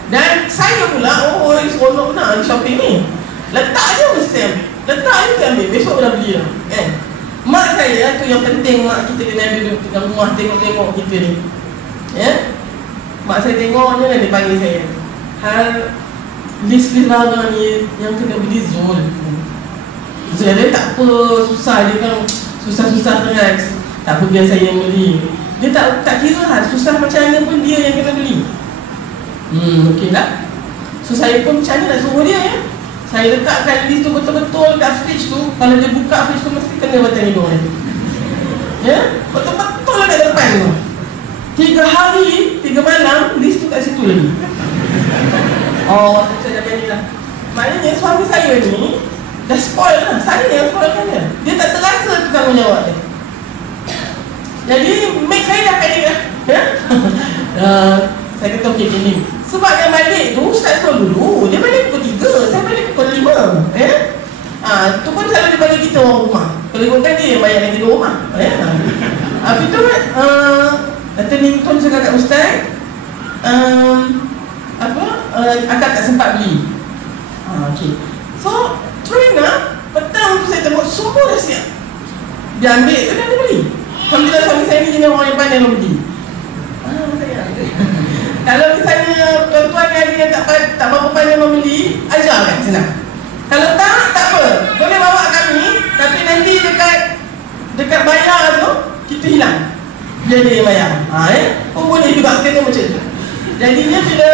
Dan saya pula, seronok benar shopping ni. Letak je mesti saya ambil. Letak je saya ambil. Besok dah beli lah, kan. Mak saya tu yang penting, mak kita kena ada duduk dalam rumah tengok-tengok kita ni. Ya. Mak saya tengok je kan, dia panggil saya. List-list barang ni yang kena beli Zul. Zul dia tak apa, susah dia kan. Susah-susah sangat. Tak apa, biar saya yang beli. Dia tak kira lah, susah macam mana pun dia yang kena beli. Okey lah. So saya pun macam mana nak suruh dia, ya. Saya letakkan list tu betul-betul kat fridge tu. Kalau dia buka fridge tu mesti kena batang hidung dia. Ya, betul-betul lah kat depan tu. 3 hari, 3 malam, list tu kat situ lagi. Saya dah berani lah. Maknanya suami saya ni dah spoil lah. Saya yang spoilkan dia. Dia tak terasa tu tanggungjawab dia. Jadi make saya dah panik lah, ya. Saya kata okey gini. Sebab yang balik tu Ustaz suruh dulu. Dia balik pukul 3, saya balik pukul 5, ya. Tu pun selalu dia bagi kita orang rumah. Kalau ikutkan dia yang bayar lagi 2 rumah, ya. Habis tu kata Nington cakap kat Ustaz, akak tak sempat beli. Okey. So true enough, petang tu saya tengok semua dah siap. Dia ambil tu dan dia beli. Alhamdulillah suami saya ni jenis orang yang pandai nak beli. Kalau misalnya tuan-tuan yang ada yang tak berapa pandai membeli, ajarkan, senang. Kalau tak apa, boleh bawa kami, tapi nanti dekat bayar tu kita hilang. Biar dia yang bayar. Boleh juga kena macam tu. Jadinya bila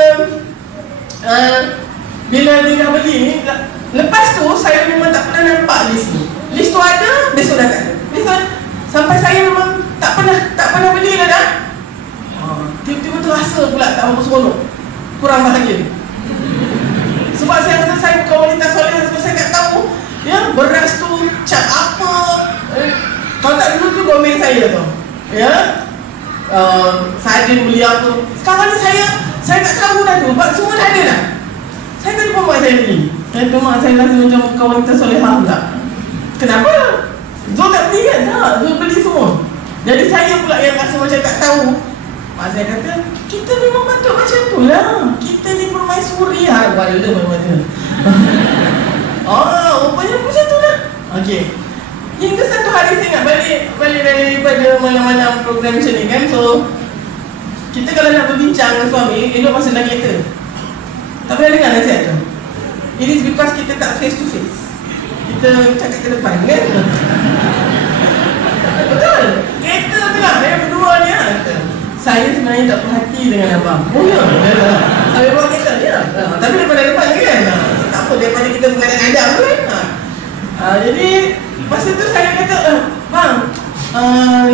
dia dah beli ni, lepas tu saya memang tak pernah nampak list ni. List tu ada, besok dah tak ada. Sampai saya memang tak pernah beli lah dah. Tiba-tiba terasa pula tak mampu seronok, kurang bahagia. Sebab saya rasa saya bukan wanita soleh, sebab saya tak tahu, ya, beras tu cat apa. Kalau tak dulu tu komen saya tu. Ya. Saya beli apa. Sekarang ni saya tak tahu dah tu. Sebab semua dah ada dah. Saya tak lupa mak saya lagi. Tu mak saya rasa macam kawan kita solehah pula. Kenapa? Zul tak beli kan? Tak, Zul beli semua. Jadi saya pula yang rasa macam tak tahu. Mak saya kata, kita memang patut macam tu lah. Kita ni permaisuri lah. Wala macam-macam. Rupanya macam tu lah. Okey. Hingga satu hari saya ingat balik daripada malam-malam program macam ni kan. So, kita kalau nak berbincang dengan suami, elok masa dalam kereta. Tak pernah dengar nasihat tu. It is because kita tak face to face. Kita cakap ke depan kan. Betul. Kereta tu lah, saya berdua ni lah. Saya sebenarnya tak perhati dengan abang. Oh ya, saya bawa kereta ya. Tapi daripada depan kan. Tak apa, daripada kita mengadang-adang kan. Jadi masa tu saya kata, bang,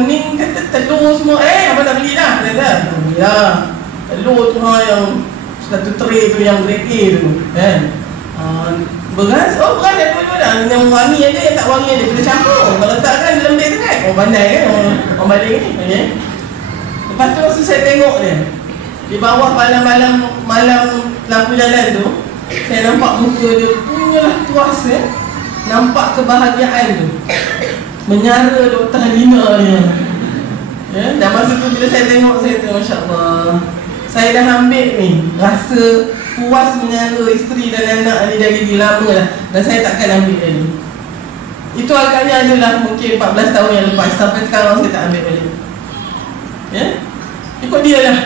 ni kata telur semua. Abang tak beli dah. Dia kata, beli lah. Telur tu yang satu tray tu yang grade A tu kan. Beras, beras dah dua-dua dah. Yang wangi ada, yang tak wangi ada. Kita campur. Kalau tak kan lembik sangat. Orang pandai kan, orang baling ni. Okay. Lepas tu masa saya tengok dia di bawah malam lampu jalan tu, saya nampak muka dia punyalah puas ya. Nampak kebahagiaan tu menyara Dr. Halina ni ya. Dan masa tu bila saya tengok, saya tu Masya Allah, saya dah ambil ni rasa puas menyara isteri dan anak ni dari lama dah. Dan saya takkan ambil lagi. Itu agaknya adalah mungkin 14 tahun yang lepas. Sampai sekarang saya tak ambil balik ya. Ikut dia lah.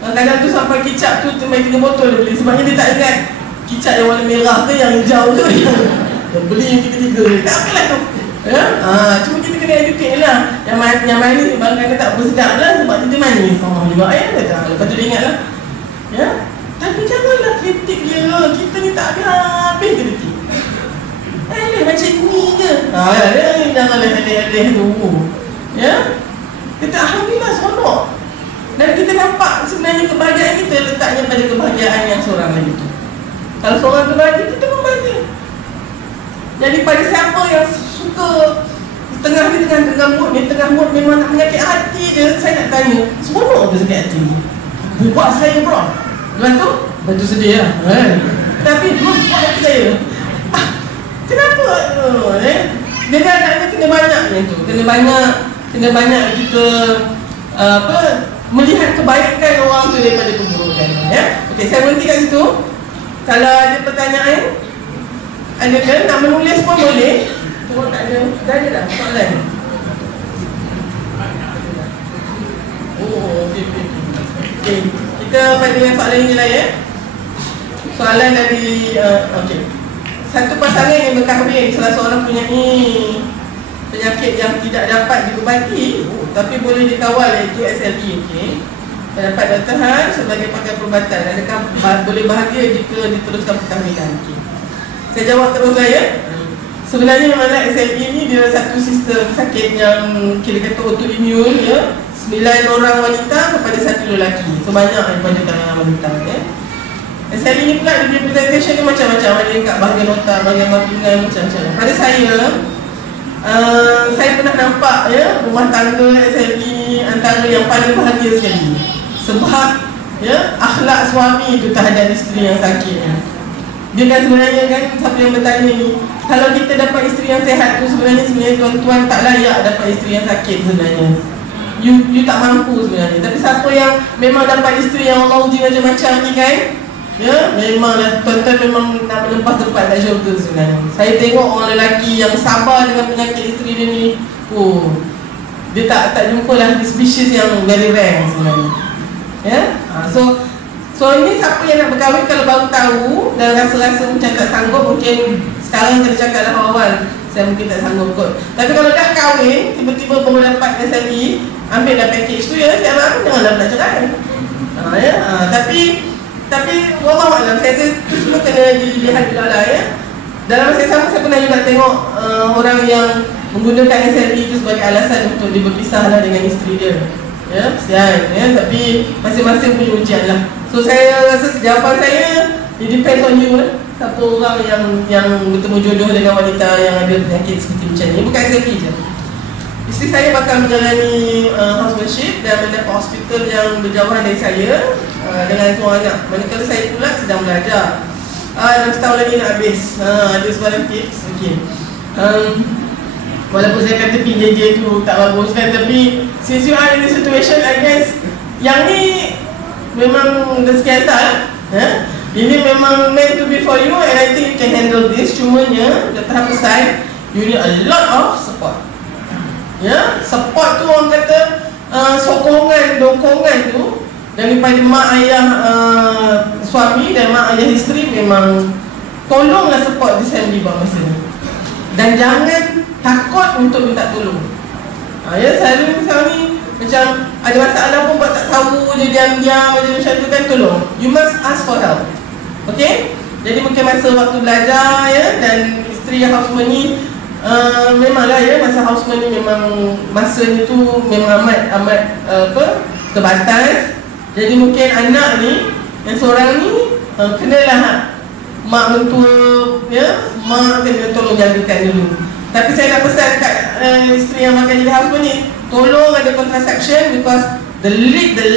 Kadang tu sampai kicap tu sampai 3 botol dia beli. Sebabnya dia tak ingat kicap yang warna merah ke yang hijau ke. Dia beli yang 3-3. Tak apalah tu ya? Cuma kita kena educate lah. Yang manis bang kata tak bersedap lah. Sebab dia manis sama juga ya. Lepas tu dia ingat lah ya. Tapi janganlah kritik dia. Kita ni tak habis kritik. Macam ni je. Janganlah eleh-eleh tu ya. Kita alhamdulillah seronok. Dan kita nampak sebenarnya kebahagiaan kita letaknya pada kebahagiaan yang seorang lagi tu. Kalau seorang tu bahagia, kita pun bahagia. Jadi pada siapa yang suka tengah mood ni, tengah mood memang nak menyakit hati je, saya nak tanya, seronok ke sakit hati ni? Buat saya bro. Lepas tu sedih lah tapi buat hati saya. Kenapa? Jadi agaknya kena banyak macam tu. Kena banyak kita melihat kebaikan orang tu daripada keburukan ya. Okey, saya berhenti kat situ. Kalau ada pertanyaan, ada ke nak menulis pun boleh. Tengok tak ada. Dah ada dah soalan. Okey. Kita pada yang soalan ini lah ya. Soalan dari okey. Satu pasangan yang berkahwin, salah seorang punya penyakit yang tidak dapat diubati tapi boleh dikawal, iaitu SLE. Okey. Dapat doktoran sebagai pakai perubatan. Adakah boleh bahagia jika diteruskan perkahwinan? Okey. Saya jawab terus saya. Sebenarnya memanglah SLE ni dia satu sistem sakit yang kira kata autoimmune ya. 9 orang wanita kepada 1 lelaki. So banyak daripada kalangan wanita ya. SLE ni pula dia presentation ni macam-macam. Ada yang kat bahagian otak, bahagian mapingan, macam-macam. Pada saya pernah nampak ya, rumah tangga SLE ni antara yang paling bahagia sekali. Sebab ya, akhlak suami itu terhadap isteri yang sakit ya. Dia kan sebenarnya kan, siapa yang bertanya ni, kalau kita dapat isteri yang sihat tu sebenarnya tuan-tuan tak layak dapat isteri yang sakit sebenarnya. You tak mampu sebenarnya. Tapi siapa yang memang dapat isteri yang Allah uji macam-macam ni kan, ya, memanglah tuan-tuan memang nak menempah tempat kat syurga sebenarnya. Saya tengok orang lelaki yang sabar dengan penyakit isteri dia ni, dia tak jumpalah di spesies yang very rare sebenarnya. Ya, so ini siapa yang nak berkahwin kalau baru tahu dan rasa-rasa macam tak sanggup, mungkin sekarang kena cakap dah awal, saya mungkin tak sanggup kot. Tapi kalau dah kahwin, tiba-tiba baru dapat SLE, ambil dah package tu ya, janganlah nak cerai. Tapi wallahualam, saya rasa itu semua kena dilihat dulu lah ya. Dalam masa yang sama saya pernah juga tengok orang yang menggunakan SLE itu sebagai alasan untuk dia berpisah lah dengan isteri dia. Ya, kesian ya, tapi masing-masing punya ujian lah. So saya rasa jawapan saya, it depends on you lah. siapa orang yang bertemu jodoh dengan wanita yang ada penyakit seperti macam ni. Bukan saya je. Isteri saya bakal menjalani housemanship dan mendapat hospital yang berjauhan dari saya dengan seorang anak. Manakala saya pula sedang belajar. Dalam setahun lagi nak habis. Ada sebarang tips. Okay. Walaupun saya kata PJJ tu tak bagus kan, tapi since you are in this situation, I guess yang ni memang rezeki hantar. Ini memang meant to be for you and I think you can handle this. Cumanya, the tahap aside, you need a lot of support. Support tu orang kata sokongan, dokongan tu daripada mak ayah suami dan mak ayah isteri. Memang tolonglah support this family buat masa ni. Dan jangan takut untuk minta tolong. Selalu misalnya ni macam ada masalah pun buat tak tahu je, diam-diam macam tu kan, tolong. You must ask for help. Okay? Jadi mungkin masa waktu belajar dan isteri yang houseman ni memanglah masa houseman ni memang masanya tu memang amat terbatas. Jadi mungkin anak ni yang seorang ni kenalah mak mentua, mak kena tolong jagakan dulu. Tapi saya nak pesan kat isteri yang makan jadi houseman ni, tolong ada contraception, because the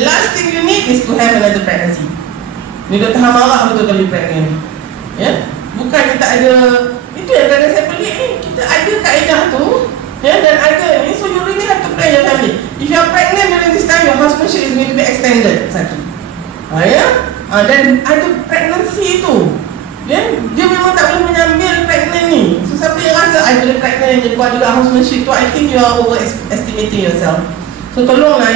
last thing you need is to have another pregnancy. Ni doktor marah betul kalau pregnant. Bukan tak ada. Itu yang kadang saya pelik ni. Kita ada kaedah tu, dan ada ni. So you really have to plan your family. If you are pregnant during this time, your housemanship is going to be extended. Satu. Dan ada pregnancy tu. Dia memang tak boleh menyambil pregnant ni. So siapa yang rasa I boleh pregnant je buat juga housemanship tu, I think you are overestimating yourself. So tolonglah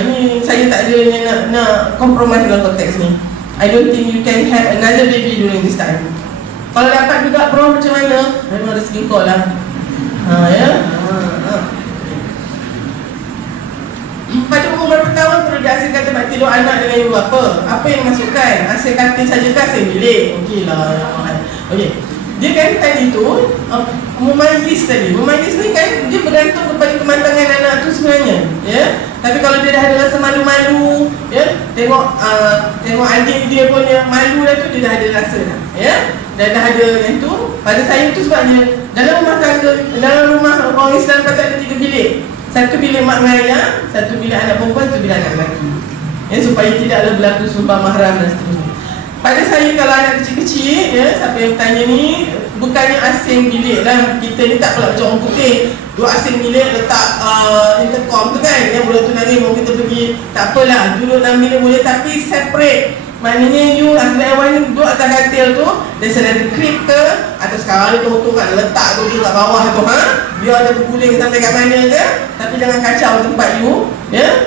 ini saya tak ada yang nak compromise dalam konteks ni. I don't think you can have another baby during this time. Kalau dapat juga bro macam mana, memang rezeki kau lah. Pada umur berapa tahun perlu dihasilkan tempat tidur anak dengan ibu bapa? Apa yang dimasukkan? Hasil katil saja ke hasil bilik? Okey lah. Okey. Dia kan tadi tu Mumayyiz tadi. Mumayyiz ni kan dia bergantung kepada kematangan anak tu sebenarnya. Tapi kalau dia dah ada rasa malu-malu, tengok adik dia pun yang malu dah tu, dia dah ada rasa dah. Dan dah ada yang tu. Pada saya tu sebabnya dalam rumah tangga, dalam rumah orang Islam kata ada 3 bilik. Satu bilik mak dengan ayah, satu bilik anak perempuan, satu bilik anak lelaki. Supaya tidaklah berlaku sumpah mahram dan seterusnya. Pada saya kalau anak kecil-kecil, siapa yang bertanya ni, bukannya asing bilik lah. Kita ni tak pula macam orang putih, duduk asing bilik letak intercom tu kan, yang boleh tunangan mau kita pergi. Tak apalah, duduk dalam bilik boleh, tapi separate. Maknanya you husband and wife ni duduk atas katil tu, dan ada krip ke, atau sekarang dia tu kan letak tu kat bawah tu, biar ada berguling sampai kat mana ke. Tapi jangan kacau tempat you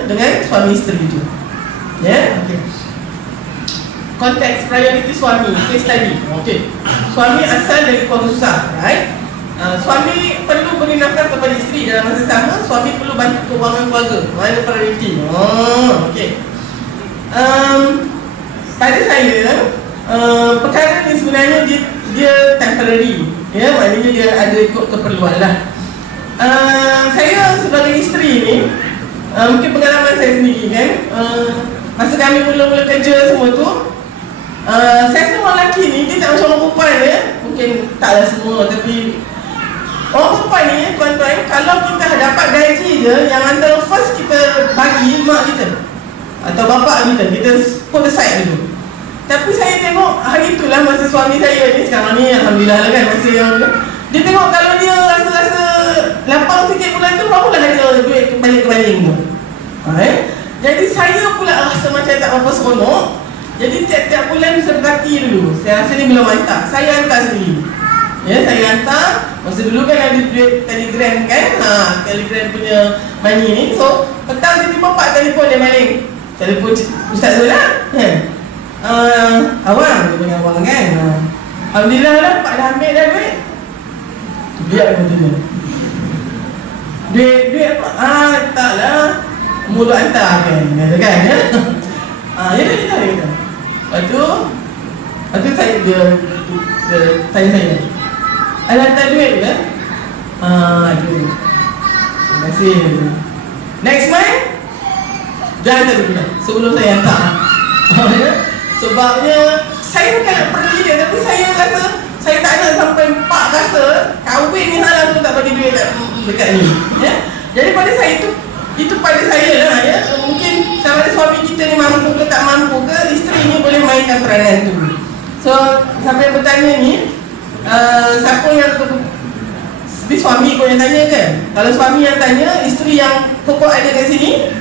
dengan suami isteri tu. Okay. Konteks priority suami, case study. Okay. Suami asal dari keluarga susah, right? Suami perlu beri nafkah kepada isteri dalam masa sama. Suami perlu bantu kewangan keluarga. Mana priority? Okay. Pada saya, perkara ni sebenarnya dia temporary. Maknanya dia ada ikut keperluan lah. Saya sebagai isteri ni, mungkin pengalaman saya sendiri kan, masa kami mula-mula kerja semua tu, saya rasa orang lelaki ni, dia tak macam orang perempuan mungkin taklah semua, tapi orang perempuan ni, tuan-tuan, kalau kita dapat gaji je, yang antara first kita bagi mak kita atau bapak kita put aside dulu. Tapi saya tengok hari itulah masa suami saya ni, sekarang ni alhamdulillah lah kan, masa yang dia tengok kalau dia rasa lapang sikit bulan tu, barulah ada duit balik-balik tu. Jadi saya pula rasa macam tak apa seronok. Jadi tiap-tiap bulan saya berhati dulu. Saya rasa ni belum hantar, saya hantar sendiri. Saya hantar. Masa dulu kan ada duit Telegram kan, Telegram punya money ni. So petang tiba-tiba pak telefon dia balik. Telefon Ustaz Zola, awang, dia punya awang kan. Alhamdulillah lah, pak dah ambil dah duit. Biar kata dia, duit apa? Taklah, mulut hantar kan, kata kan. Ya dah kita. Lepas tu saya dia tanya saya, ada hantar duit ke? Ada. Terima kasih. Next month dah hantar duit dah, sebelum saya hantar. Sebabnya saya bukan nak pergi dia, tapi saya rasa tanya ni, siapa yang ni suami pun yang tanya kan? Kalau suami yang tanya, isteri yang pokok ada kat sini,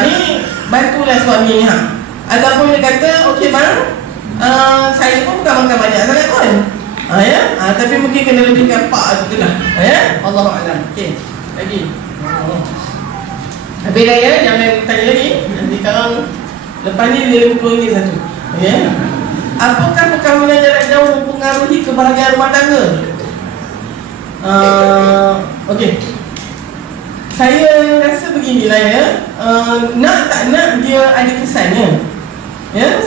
ni bantulah suami ni. Ataupun dia kata, okey bang, saya pun bukan makan banyak sangat pun. Tapi mungkin kena lebihkan pak tu lah. Allahuakbar. Okey, lagi. Habis dah ya, jangan tanya lagi. Nanti kalau lepas ni dia lebih ni satu. Apakah perkahwinan jarak jauh mempengaruhi kebahagiaan rumah tangga? Okey, saya rasa beginilah ya, nak tak nak dia ada kesannya.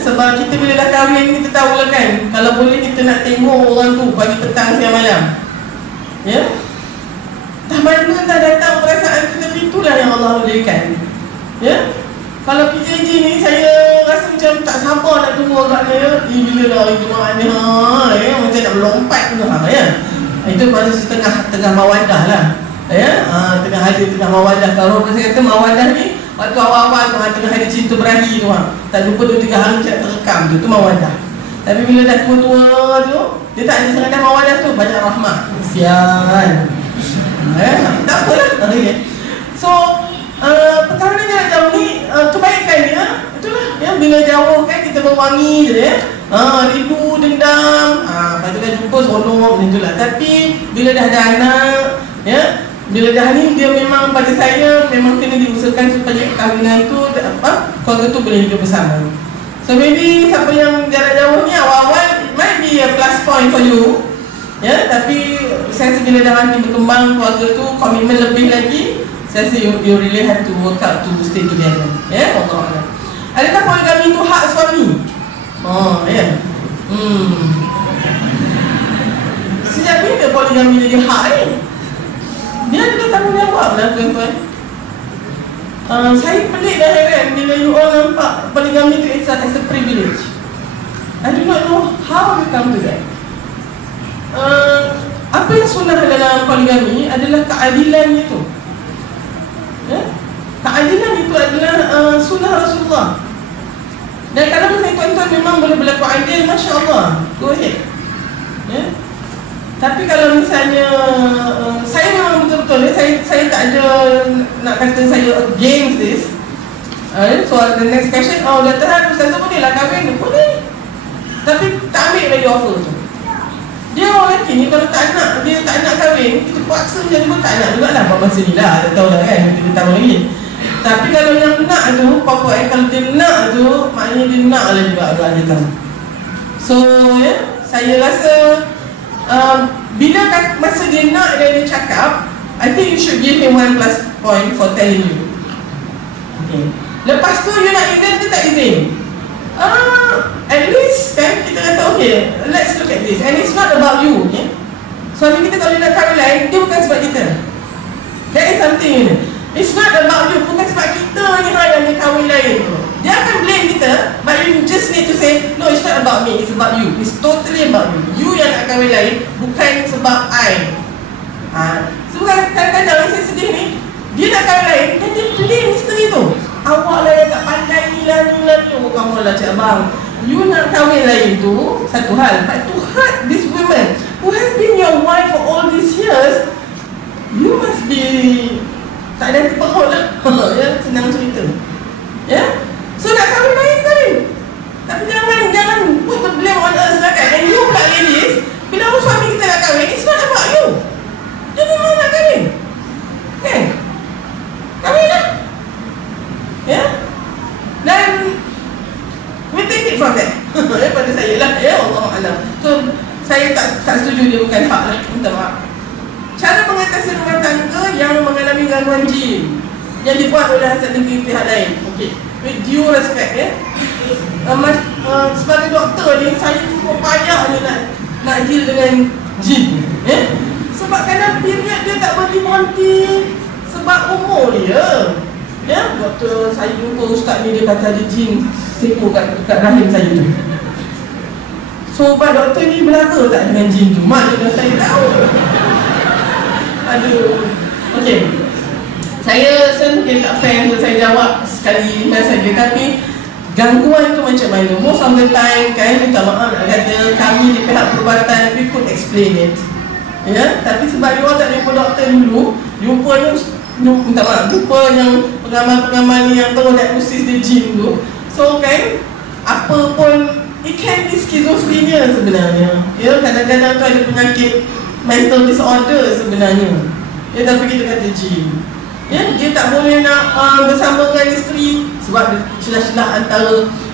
Sebab kita bila dah kahwin kita tahu lah kan, kalau boleh kita nak tengok orang tu pagi, petang, siang, malam. Dah mana dah datang perasaan kita, itulah yang Allah berikan. Kalau PJJ ni saya rasa macam tak sabar nak tunggu agaknya. Bila dah hari Jumaat ni macam nak melompat tu itu masa tengah mawadah lah. Tengah ada tengah mawadah. Kalau saya kata mawadah ni waktu awal-awal tu, tengah ada cinta berahi tu, tak lupa 2-3 hari macam terekam tu mawadah. Tapi bila dah tua-tua tu, dia tak ada sengaja mawadah tu, banyak rahmat. Sian. Tak apalah. So perkahwinan jarak jauh ni kebaikan dia itulah bila jauh kan kita berwangi je rindu, dendam, lepas tu kan jumpa seronok macam itulah. Tapi bila dah ada anak, bila dah ni dia memang pada saya memang kena diusahakan supaya perkahwinan tu keluarga tu boleh hidup bersama. So maybe siapa yang jarak jauh ni awal-awal it might be a plus point for you, tapi saya rasa bila dah nanti berkembang keluarga tu, komitmen lebih lagi, saya rasa you really have to work out to stay together. Allah. Adakah poligami itu hak suami? Sejak bila poligami jadi hak ni? Dia ada tanggungjawab lah tuan-tuan. Saya pelik dah heran bila you all nampak poligami itu as a privilege. I do not know how you come to that. Apa yang sunnah dalam poligami adalah keadilan itu. Keadilan itu adalah sunnah Rasulullah. Dan kalau misalnya tuan-tuan memang boleh berlaku adil, Masya Allah, go ahead. Tapi kalau misalnya saya memang betul-betul saya tak ada nak kata saya against this. So the next question, Dr. Han, Ustazah boleh lah kahwin? Boleh. Tapi tak ambil lagi offer tu. Dia orang lelaki ni kalau dia tak nak kahwin, kita paksa macam tu pun tak nak juga lah. Buat masa ni lah, tak tahu lah kan, kita tahu lagi. Tapi kalau yang nak tu, kalau dia nak tu, maknanya dia nak lah juga agak dia tahu. So saya rasa bila masa dia nak dan dia cakap, I think you should give him 1+ point for telling you. Lepas tu you nak izin, dia tak izin. At least kan kita kata okay, let's look at this. And it's not about you. Suami kita kalau nak kahwin lain, dia bukan sebab kita. That is something. It's not about you. Bukan sebab kita ni yang dia kahwin lain tu. Dia akan blame kita, but you just need to say, no, it's not about me, it's about you. It's totally about you. You yang nak kahwin lain, bukan sebab I. Sebab kadang-kadang saya sedih ni, dia nak kahwin lain dan dia blame isteri tu. Awak lah yang tak pandai ni lah. Oh, kamu lah cik abang. You nak kahwin lain tu satu hal, but to hurt this woman who has been your wife for all these years, you must be tak ada terpehut lah. Senang cerita. So nak kahwin lain. Tapi jangan put the blame on us lah kan. And you pula ladies, bila orang suami kita nak kahwin, it's not about you. Dia memang nak kahwin. Kan? Kahwin lah. Dan we take it from there. Daripada saya lah. Allahuakbar. So saya tak setuju dia bukan hak lah. Minta maaf. Cara mengatasi rumah tangga yang mengalami gangguan jin yang dibuat oleh hasil negeri pihak lain. Okey, with due respect sebagai doktor ni, saya cukup banyak ni nak deal dengan jin. Sebab kadang period dia tak berhenti sebab umur dia. Doktor, saya jumpa ustaz ni, dia kata ada jin sepo kat rahim saya tu. So ubat doktor ni berlaga tak dengan jin tu? Maknanya saya tahu. Aduh. Okey, saya mungkin tak fair untuk saya jawab sekali saja. Tapi gangguan itu macam mana? Most of the time kan, minta maaf nak kata kami di pihak perubatan we could explain it. Ya, tapi sebab dia orang tak jumpa doktor dulu, jumpa yang pengamal-pengamal ni yang tahu diagnosis dia jin tu. So kan, apa pun it can be schizophrenia sebenarnya. Ya, kadang-kadang tu ada penyakit mental disorder sebenarnya. Ya, tapi kita kata jin. Ya, dia tak boleh nak bersama dengan isteri sebab celah-celah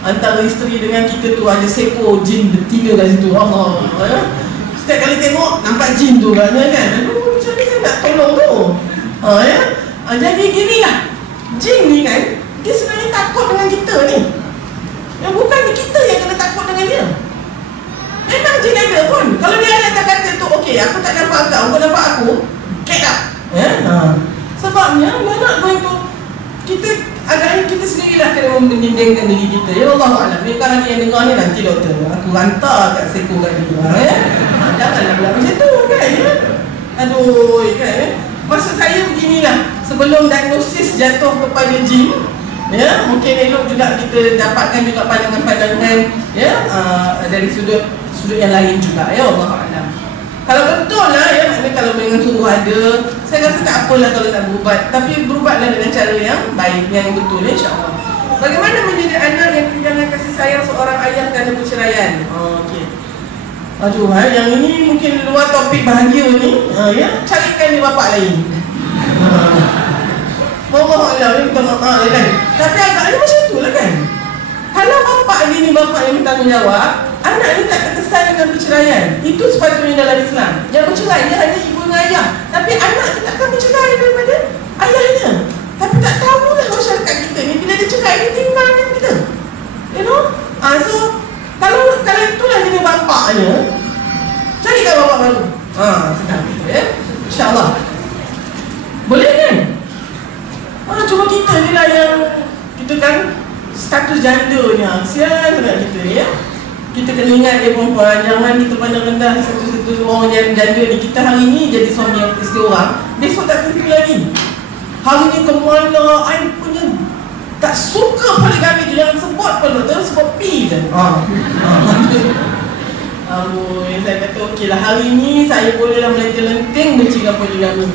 antara isteri dengan kita tu ada seko jin bertiga kat situ. Allah, ya. Setiap kali tengok nampak jin tu katnya kan. Aduh, macam mana saya nak tolong tu? Ya. Jadi ginilah. Jin ni kan, dia sebenarnya takut dengan kita ni. Ya, bukan kita yang kena takut dengan dia. Memang jin ada pun. Kalau dia ada kata tu, okey, aku tak nampak kau nampak aku, get up. Ya. Sebabnya we are not going to, agaknya kita sendirilah kena mendindingkan diri kita. Ya Allah Alam. Kalau ni yang dengar ni nanti doktor aku hantar kat seko kat dia. Ya. Janganlah pula macam tu kan. Ya. Aduh kan. Maksud saya beginilah, sebelum diagnosis jatuh kepada jin, ya, mungkin elok juga kita dapatkan juga pandangan-pandangan, ya, dari sudut yang lain juga. Ya Allah Alam. Kalau betul lah, ya, maknanya kalau memang sungguh ada, saya rasa tak apalah kalau tak berubat. Tapi berubatlah dengan cara yang baik, yang betul, insyaAllah. Bagaimana menjadi anak yang kehilangan kasih sayang seorang ayah kerana perceraian? Okey. Aduh, yang ini mungkin luar topik bahagia ni. Ya, carikan dia bapak lain. Allah, ni minta maaf kan. Tapi agaknya macam tu lah kan. Kalau bapak dia ni bapak yang bertanggungjawab, anak ni tak terkesan dengan perceraian. Itu sepatutnya dalam Islam. Yang bercerai dia hanya ibu dengan ayah. Tapi anak dia takkan bercerai daripada ayahnya. Tapi tak tahulah masyarakat kita ni, bila dia cerai dia tinggalkan kita. You know? So kalau itulah jadi bapaknya, carikan bapak baru. Sedang kita, ya. InsyaAllah. Boleh kan? Cuma kita ni lah yang kita kan status jandanya. Sial sangat kita ni, ya. Kita kena ingat dia perempuan, jangan kita pandang rendah satu-satu orang yang janda ni. Kita hari ni jadi suami isteri orang, besok tak tentu lagi. Hari ni ke mana, I punya tak suka poligami tu, jangan sebut pun tu, sebut P je. Saya kata okey lah, hari ni saya bolehlah melenting-lenting benci dengan poligami.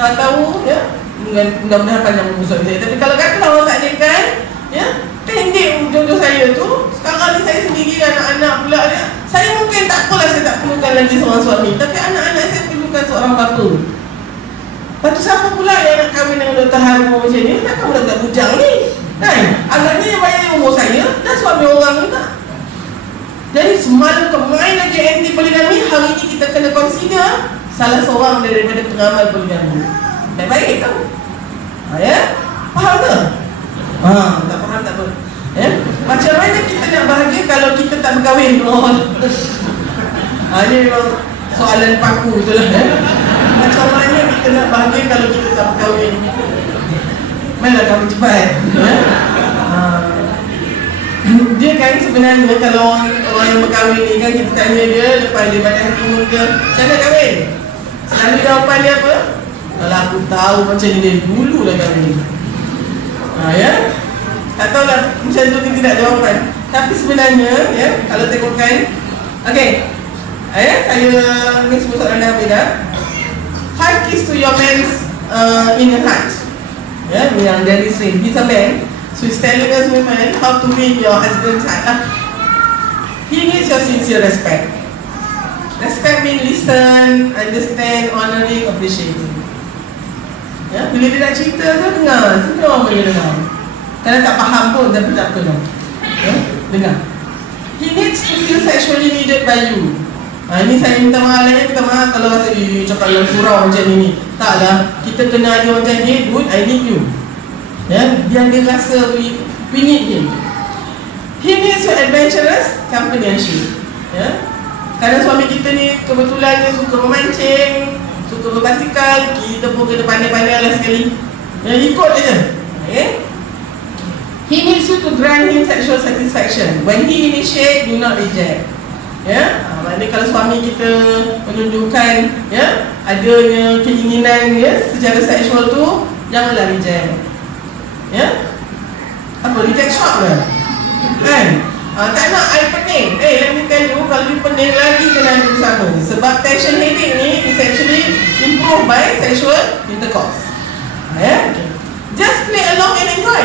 Tak tahu, ya, mudah-mudahan panjang umur suami saya. Tapi kalau kata orang tak dekan, ya, pendek jodoh saya tu. Sekarang ni saya sendiri, anak-anak pula dia. Saya mungkin tak apalah, saya tak perlukan lagi seorang suami, tapi anak-anak saya perlukan seorang bapa. Lepas tu siapa pula yang nak kahwin dengan Dr. Harmo macam ni? Takkan budak-budak bujang ni kan? Agaknya yang banyak umur saya dah suami orang juga. Jadi semalam kemarin lagi anti poligami, hari ni kita kena consider salah seorang daripada pengamal poligami. Baik-baik tau. Ya? Faham ke? Tak faham tak apa. Ya? Macam mana kita nak bahagia kalau kita tak berkahwin? Ini memang soalan paku tu lah. Ya? Macam mana kita nak bahagia kalau kita tak berkahwin? Mana kamu cepat? Ya? Dia kan sebenarnya kalau orang yang berkahwin ni kan, kita tanya dia lepas dia badan hati ke, macam mana kahwin? Selalu jawapan dia apa? Kalau aku tahu macam ni dari dulu dah kahwin. Ya? Tak tahulah macam tu tidak jawapan. Tapi sebenarnya, ya, kalau tengokkan, okey, saya ni sebut soalan dah beda. 5 keys to your man's inner heart. Ya, yang dari Sri. He's a man. So he's telling us women how to win your husband's heart. He needs your sincere respect. Respect means listen, understand, honoring, appreciating. Ya, bila dia nak cerita tu, dengar. Semua boleh dengar. Kadang tak faham pun, tapi tak apa. Ya, dengar. He needs to feel sexually needed by you. Ini saya minta maaf lah, minta maaf kalau rasa cakap yang surau macam ni. Taklah, kita kena ada macam ni, dude, I need you. Ya, biar dia rasa we need him. He needs your adventurous companionship. Ya, kadang suami kita ni kebetulan dia suka memancing, suka berbasikal, kita pun kena pandai-pandai lah sekali. Ya, ikut aja. Okay? He needs you to grant him sexual satisfaction. When he initiate, do not reject. Ya, maknanya kalau suami kita menunjukkan, ya, adanya keinginan, ya, secara seksual tu, janganlah reject. Ya, apa reject shock ke? Kan? Tak nak I pening. Let me tell you, kalau you pening lagi kena ada bersama. Sebab tension headache ni is actually improved by sexual intercourse. Just play along and enjoy.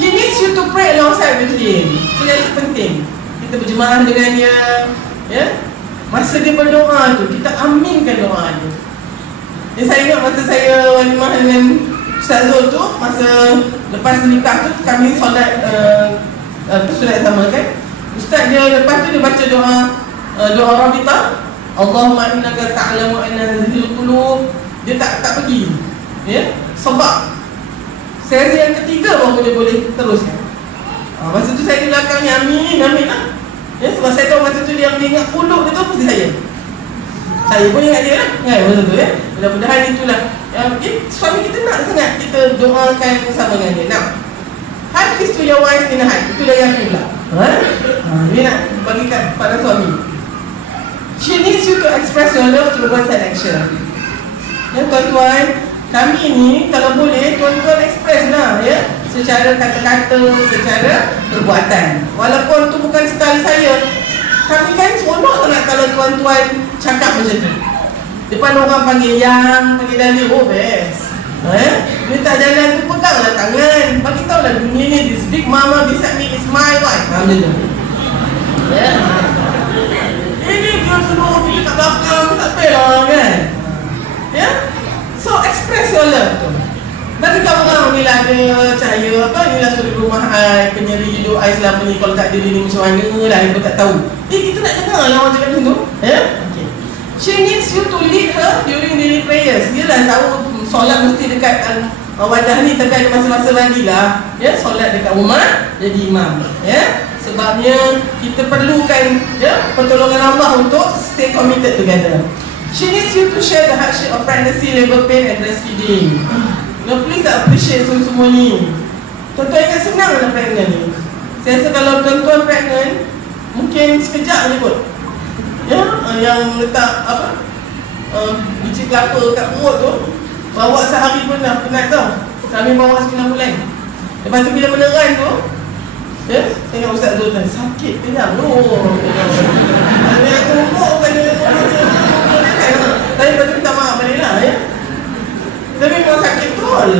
He needs you to pray alongside with him. So yang itu penting. Kita berjemaah dengan dia. Masa dia berdoa tu, kita aminkan doa dia. Saya ingat masa saya walimah dengan Ustaz Zul tu, masa lepas nikah tu, kami solat solat sama kan. Ustaz dia lepas tu dia baca doa Rabitah, Allahumma innaka ta'lamu anna hadhil qulub. Dia tak pergi. Sebab saya rasa yang ketiga baru dia boleh teruskan. Masa tu saya di belakangnya amin lah. Sebab saya tahu masa tu dia mengingat qulub dia tu mesti saya pun ingat dia lah kan, masa tu mudah-mudahan itulah yang suami kita nak sangat kita doakan bersama dengan dia. Now, how is to your wife in a high? Itulah yang aku pula. Ini nak bagi pada suami. She needs you to express your love through words and action. Tuan-tuan, kami ni kalau boleh tuan-tuan express lah secara kata-kata, secara perbuatan. Walaupun tu bukan style saya, kami kan seronok sangat kalau tuan-tuan cakap macam tu. Depan orang panggil yang, panggil Dali, oh best. Minta jalan tu peganglah tangan. Bagi tahu lah dunia ni, this big mama beside me is my wife. Alhamdulillah. Ini dia suruh kita kat belakang, tak payah kan. So express your love tu. Bagi tahu orang ni lah ada cahaya inilah suri rumah I, penyeri hidup I selama ni. Kalau tak ada dia ni macam mana lah, I pun tak tahu. Kita nak dengar lah orang cakap macam tu. Okay. She needs you to lead her during daily prayers. Dia lah tahu solat mesti dekat wadah ni, tapi ada masa-masa lagi lah solat dekat rumah jadi imam. Sebabnya kita perlukan pertolongan Allah untuk stay committed together. She needs you to share the hardship of pregnancy, labor pain and breastfeeding. Please appreciate semua ni. Tuan-tuan ingat senang lah pregnant ni. Saya rasa kalau tuan-tuan pregnant, mungkin sekejap je kot. Yang letak biji kelapa kat perut tu, bawa sehari pun dah penat tau. Kami bawa 9 bulan. Lepas tu bila meneran tu, saya ingat Ustaz Zul tadi, sakit kenyang tu. Ada tumpuk kan dia. Tapi lepas tu minta maaf balik lah Tapi memang sakit betul.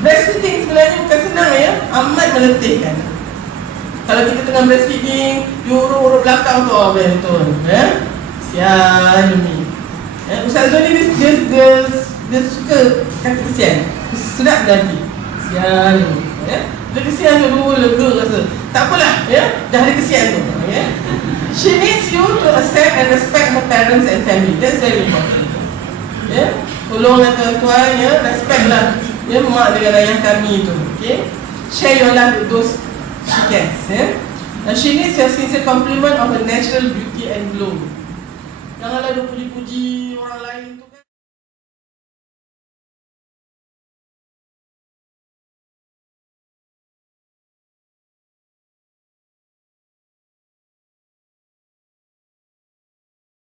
Breastfeeding sebenarnya bukan senang amat meletihkan. Kalau kita tengah breastfeeding, urut-urut belakang tu betul. Kesian ni. Ustaz Zul ni dia suka kata kesian. Sedap nanti. Kesian ni. Dia kesian dulu, lega rasa. Tak apalah, dah ada kesian tu. She needs you to accept and respect her parents and family. That's very important. Tolonglah tuan-tuan, respect lah mak dengan ayah kami tu. Share your love with those she can. She needs your sincere compliment of her natural beauty and glow. Janganlah dia puji-puji orang lain tu kan.